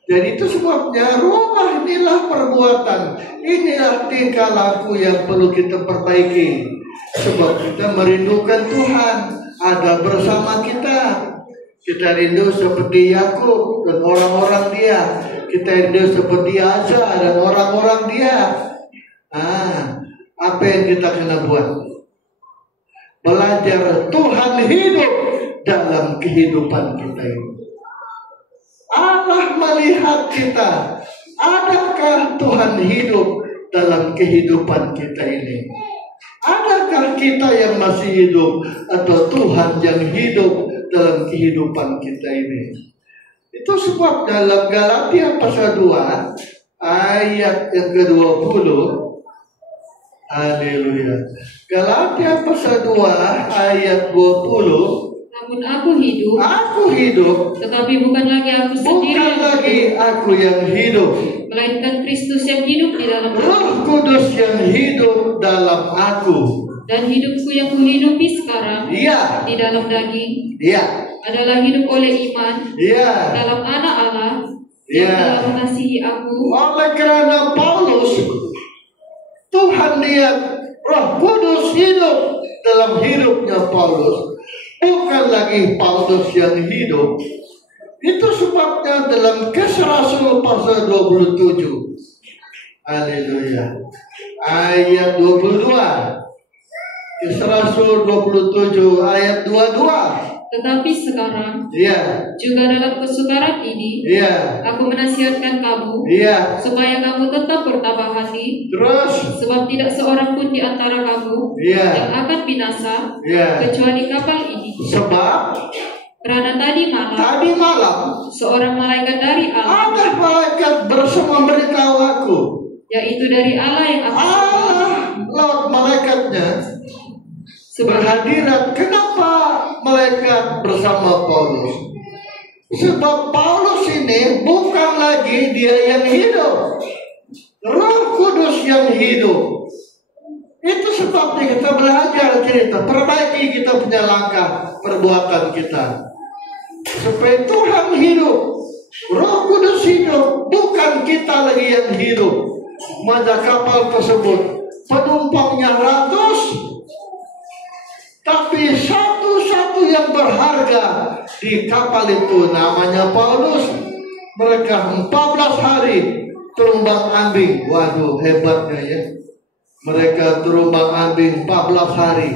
Jadi itu sebabnya rubah inilah perbuatan, inilah tingkah laku yang perlu kita perbaiki. Sebab kita merindukan Tuhan ada bersama kita. Kita rindu seperti Yakub dan orang-orang dia. Kita rindu seperti Asa dan orang-orang dia. Apa yang kita kena buat? Belajar Tuhan hidup dalam kehidupan kita ini. Allah melihat kita. Adakah Tuhan hidup dalam kehidupan kita ini? Adakah kita yang masih hidup atau Tuhan yang hidup dalam kehidupan kita ini? Itu sebab dalam Galatia pasal 2 ayat yang ke-20. Haleluya. Galatia pasal 2 ayat 20. Namun aku hidup, tetapi bukan lagi aku sendiri, bukan lagi aku yang hidup, melainkan Kristus yang hidup di dalam aku. Roh Kudus yang hidup dalam aku. Dan hidupku yang kuhidupi sekarang di dalam daging adalah hidup oleh iman dalam Anak Allah yang telah mengasihi aku. Oleh kerana Paulus, Tuhan lihat Roh Kudus hidup dalam hidupnya Paulus. Bukan lagi Paulus yang hidup. Itu sebabnya dalam Kisah Rasul pasal 27. Haleluya. Ayat 22. Kisah Rasul 27 ayat 22. Tetapi sekarang juga dalam kesukaran ini aku menasihatkan kamu supaya kamu tetap bertabah hati. Terus, sebab tidak seorang pun di antara kamu yang akan binasa kecuali kapal ini. Sebab karena tadi malam seorang malaikat dari Allah, ada malaikat bersama memberitahu aku, yaitu dari Allah yang lewat malaikatnya berhadirat. Kenapa malaikat bersama Paulus? Sebab Paulus ini bukan lagi dia yang hidup, Roh Kudus yang hidup. Itu sebabnya kita belajar cerita, perbaiki kita punya langkah perbuatan kita, supaya Tuhan hidup, Roh Kudus hidup. Bukan kita lagi yang hidup. Maka kapal tersebut penumpangnya ratus, tapi satu-satu yang berharga di kapal itu namanya Paulus. Mereka 14 hari terumbang ambing. Waduh, hebatnya ya. Mereka terumbang ambing 14 hari.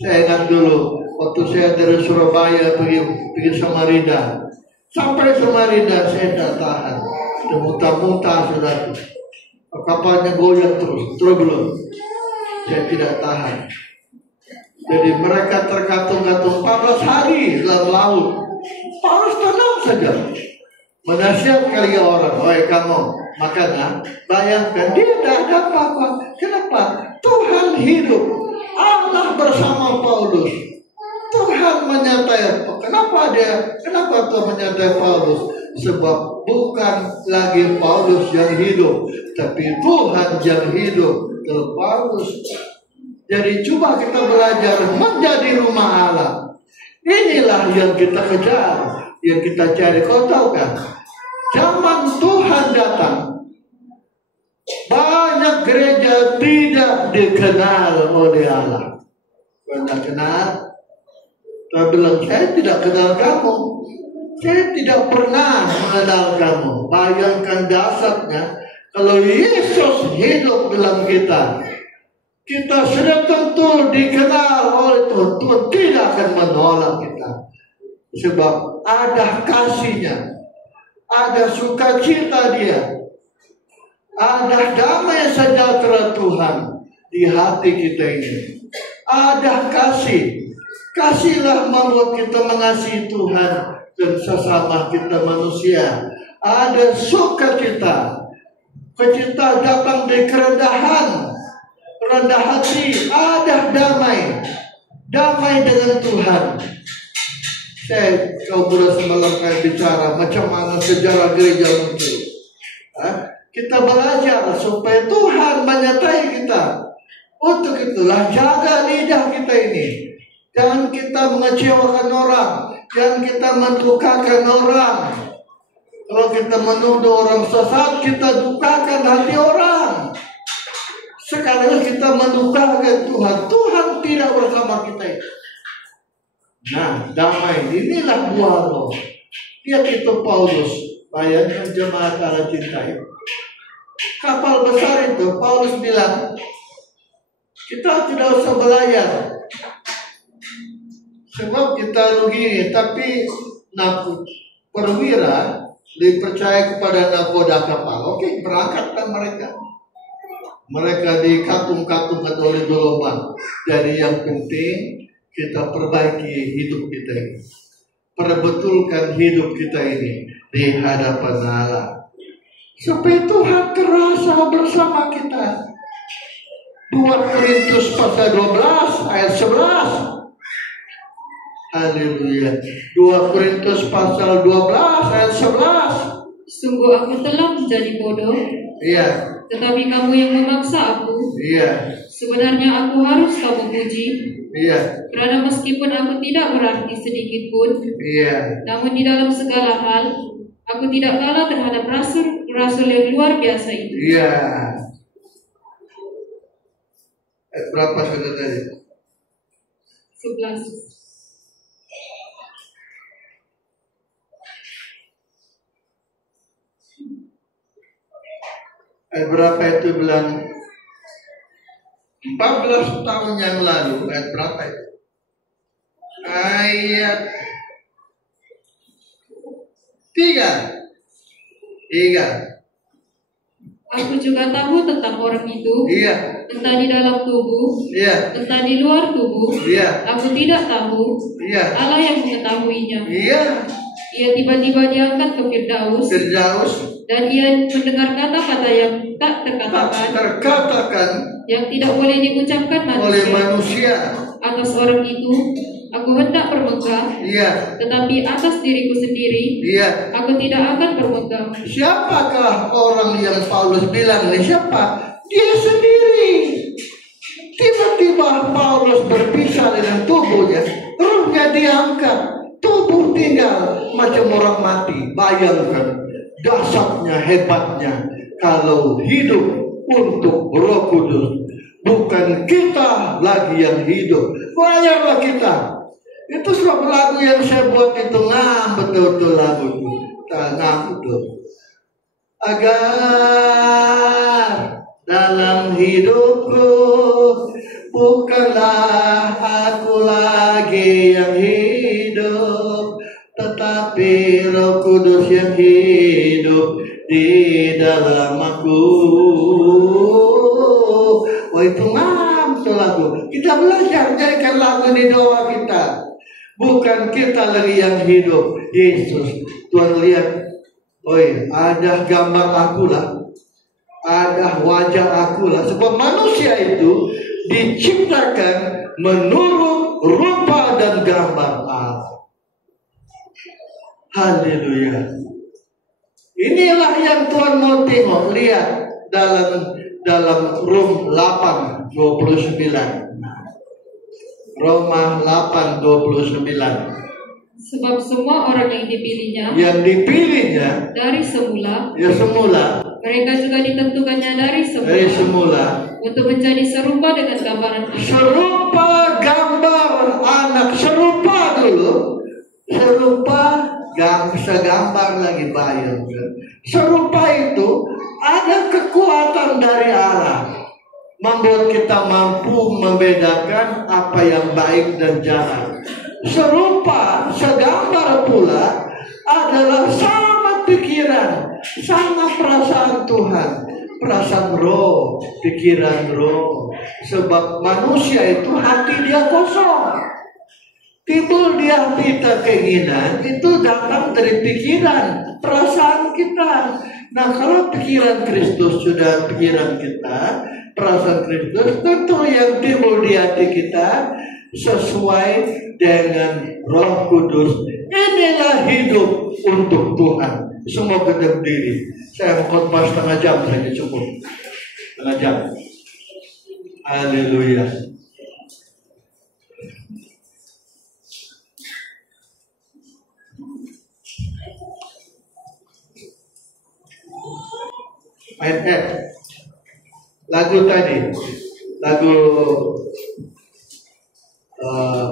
Saya ingat dulu waktu saya dari Surabaya pergi Samarinda. Sampai Samarinda saya tidak tahan. Sudah muntah-muntah sudah. Kapalnya goyang terus belum. Saya tidak tahan. Jadi mereka terkatung-katung 14 hari dalam laut. Paulus tenang saja. Menasihat kali orang, kamu makanya bayangkan dia tidak ada apa-apa. Kenapa? Tuhan hidup. Allah bersama Paulus. Tuhan menyertai. Kenapa Tuhan menyertai Paulus? Sebab bukan lagi Paulus yang hidup, tapi Tuhan yang hidup dalam Paulus. Jadi coba kita belajar menjadi rumah Allah. Inilah yang kita kejar, yang kita cari. Kau tahu kan, zaman Tuhan datang, banyak gereja tidak dikenal oleh Allah. Pernah kenal? Saya bilang, saya tidak kenal kamu. Saya tidak pernah mengenal kamu. Bayangkan dasarnya, kalau Yesus hidup dalam kita, kita sudah tentu dikenal oleh Tuhan. Tuhan tidak akan menolak kita. Sebab ada kasihnya, ada sukacita Dia, ada damai sejahtera Tuhan di hati kita ini. Ada kasih. Kasihlah membuat kita mengasihi Tuhan dan sesama kita manusia. Ada sukacita. Sukacita datang di kerendahan, rendah hati. Ada damai, damai dengan Tuhan. Kau boleh semalam bicara macam mana sejarah gereja muncul. Kita belajar supaya Tuhan menyertai kita. Untuk itulah jaga lidah kita ini. Jangan kita mengecewakan orang. Jangan kita mendukakan orang. Kalau kita menuduh orang sesat, kita dukakan hati orang. Sekaligus kita mendukakan Tuhan. Tuhan tidak bersama kita. Nah, damai. Inilah buah roh. Lihat itu Paulus. Bayangkan jemaat Allah cintai. Kapal besar itu, Paulus bilang, kita tidak usah belayar. Sebab kita rugi, tapi perwira dipercaya kepada nakoda kapal. Oke, berangkatlah mereka. Mereka dikatung-katungkan oleh gelombang. Jadi yang penting kita perbaiki hidup kita ini. Perbetulkan hidup kita ini di hadapan Allah. Supaya Tuhan terasa bersama kita. 2 Korintus pasal 12 ayat 11. Haleluya. 2 Korintus pasal 12 ayat 11. Sungguh aku telah menjadi bodoh. Iya. Tetapi kamu yang memaksa aku. Iya. Sebenarnya aku harus kamu puji. Iya. Karena meskipun aku tidak berarti sedikit pun. Iya. Namun di dalam segala hal aku tidak kalah terhadap rasul yang luar biasa itu. Iya. Berapa sudah tadi? 11. Berapa itu bilang 14 tahun yang lalu. Ayat berapa itu? Ayat 3. Aku juga tahu tentang orang itu. Iya. Entah di dalam tubuh. Iya. Entah di luar tubuh. Iya. Aku tidak tahu. Iya. Allah yang mengetahuinya. Iya. Ia tiba-tiba diangkat ke Firdaus. Dan ia mendengar kata-kata yang tak terkatakan, yang tidak boleh diucapkan manusia. Atas orang itu aku hendak bermegah. Iya. Tetapi atas diriku sendiri, iya, aku tidak akan bermegah. Siapakah orang yang Paulus bilang ini? Siapa? Dia sendiri. Tiba-tiba Paulus berpisah dengan tubuhnya, ruhnya diangkat, tubuh tinggal macam orang mati. Bayangkan dasarnya, hebatnya kalau hidup untuk Roh Kudus. Bukan kita lagi yang hidup, layarlah kita. Itu sebab lagu yang saya buat itu betul-betul lagu itu. Betul. Agar dalam hidupku bukanlah aku lagi yang hidup, tetapi Roh Kudus yang hidup di dalam aku. Oh, itu betul lagu. Kita belajar jadikan lagu di doa kita. Bukan kita lagi yang hidup, Yesus. Tuhan lihat, ada gambar aku lah, ada wajah aku lah. Sebab manusia itu diciptakan menurut rupa dan gambar Allah. Haleluya. Inilah yang Tuhan mau tengok. Lihat dalam Rom 8:29. Roma 8:29. Sebab semua orang yang dipilihnya dari semula, mereka juga ditentukannya dari semula untuk menjadi serupa dengan gambaran anak. Serupa gambar anak. Serupa dulu. Segambar lagi bayangkan. Serupa itu ada kekuatan dari Allah, membuat kita mampu membedakan apa yang baik dan jahat. Serupa, segambar pula adalah sama pikiran, sama perasaan Tuhan, perasaan roh, pikiran roh. Sebab manusia itu hati dia kosong. Timbul di hati kita keinginan itu datang dari pikiran, perasaan kita. Nah, kalau pikiran Kristus sudah pikiran kita, perasaan Kristus, tentu yang timbul di hati kita sesuai dengan Roh Kudus. Inilah hidup untuk Tuhan. Semua berdiri. Saya mau khotbah setengah jam saja cukup. Setengah jam. Haleluya. Lagu tadi, lagu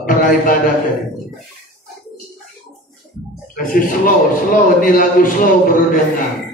para ibadah tadi. Kasih slow, ini lagu slow baru dengar.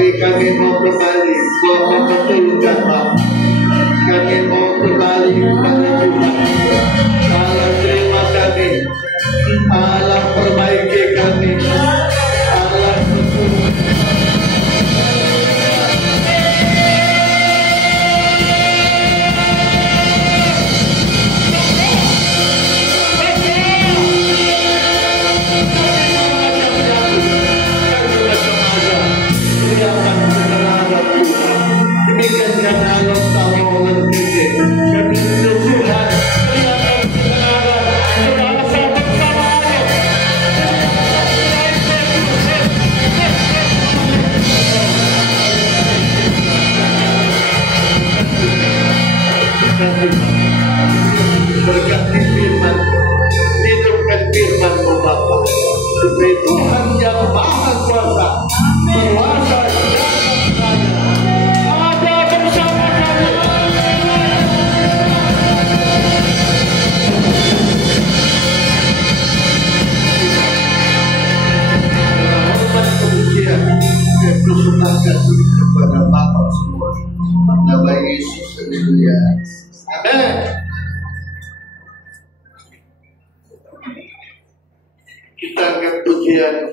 Tapi kami mau kembali, Tuhan membetulkan Bapak. Kami mau kembali kepada Tuhan. Allah terima kami, Allah perbaiki kami, Allah tuntun. Demikian karena Allah tahu mengerti kami Tuhan. Berkati firman, hidupkan firman-Mu Bapa, supaya Tuhan yang Maha Kuasa, berkuasa ada bersama kami. Hormat kemuliaan dan kesunakan kepada Bapa semua, nama Yesus, haleluya. Amin. Kita angkat pujian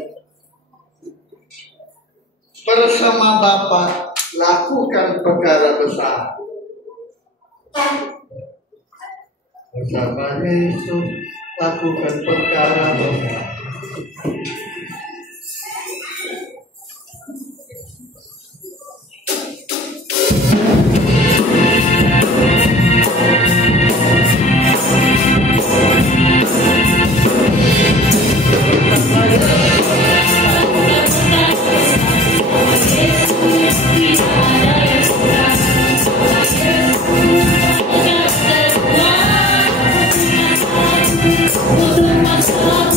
bersama Bapa, lakukan perkara besar. Bersama Yesus, lakukan perkara besar. Untuk masalah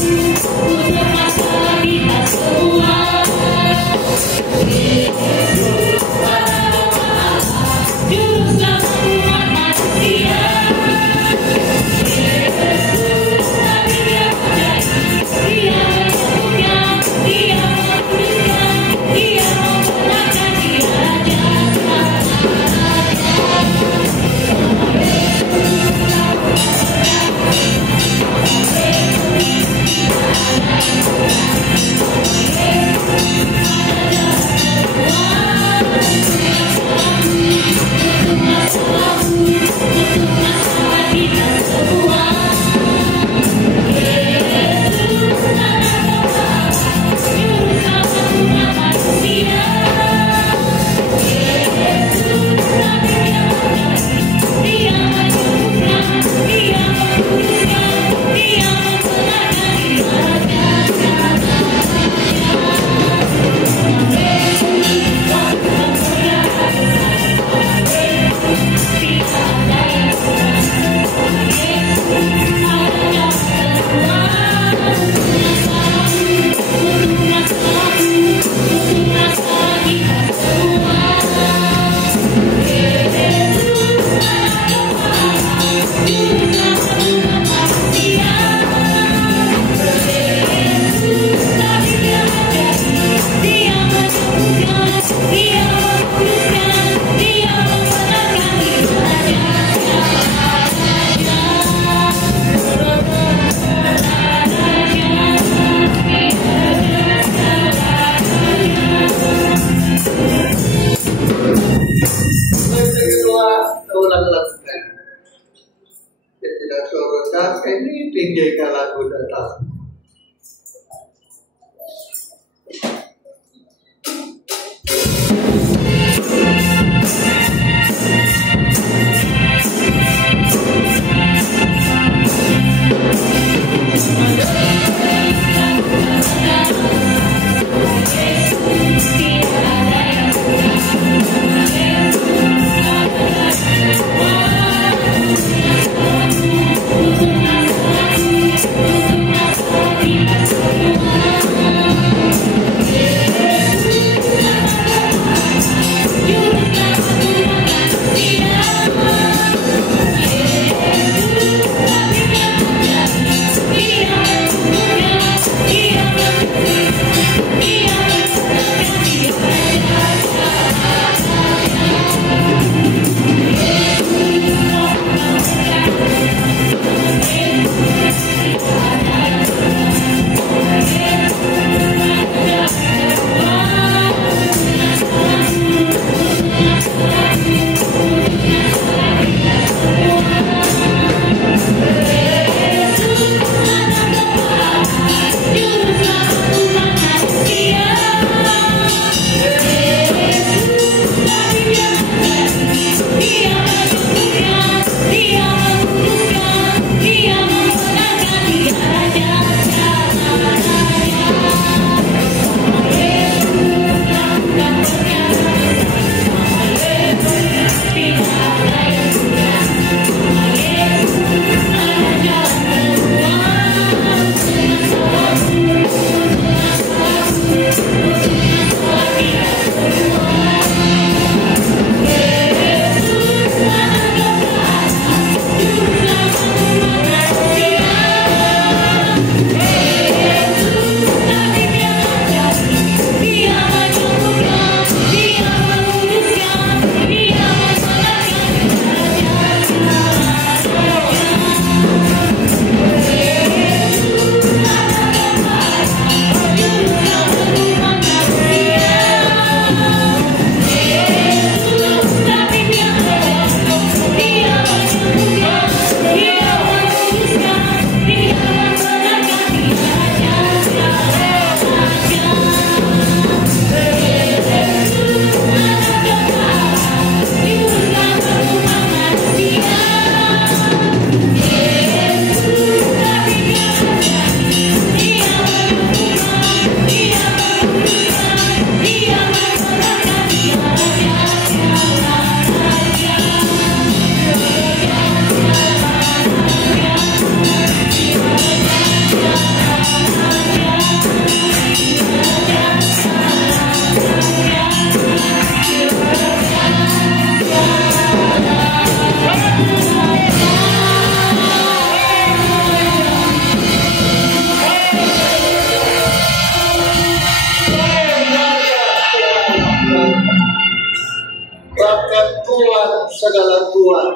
bahkan Tuhan segala Tuhan.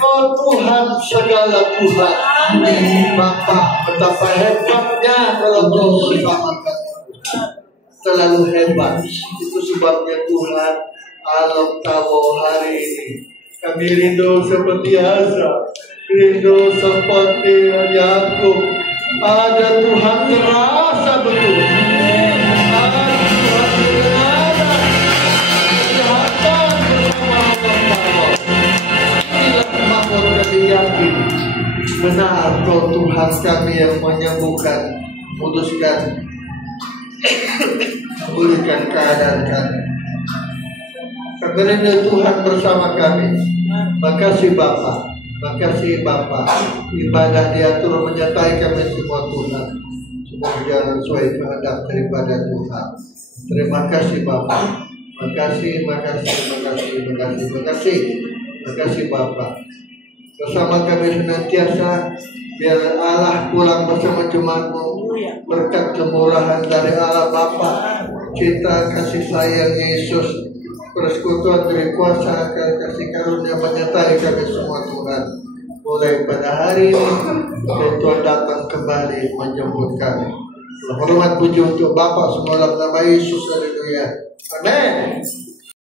Kau Tuhan segala Tuhan. Bapa, betapa hebatnya kalau Kau bersamakan. Terlalu hebat. Itu sebabnya Tuhan alam tahu hari ini kami rindu seperti Asa, rindu seperti Yakub. Ada Tuhan terasa betul. Ada Tuhan terasa. Kejahatan bersama Allah. Inilah makhluk kami yakin. Benar Kau Tuhan kami yang menyembuhkan, memutuskan, pulihkan keadaan kami. Kami rindu Tuhan bersama kami. Makasih Bapa. Makasih Bapa, ibadah diatur menyertai kami semua Tuhan. Semua berjalan sesuai kehendak daripada Tuhan. Terima kasih Bapa. Makasih Bapa. Bersama kami senantiasa, biar Allah pulang bersama jemaat-Mu. Berkat kemurahan dari Allah Bapa, cinta kasih sayang Yesus, persekutuan dari kuasa kasih karunia menyertai kami semua Tuhan. Mulai pada hari ini dan Tuhan datang kembali menjemput kami. Hormat puji untuk Bapa semua dalam nama Yesus. Haleluya. Amin.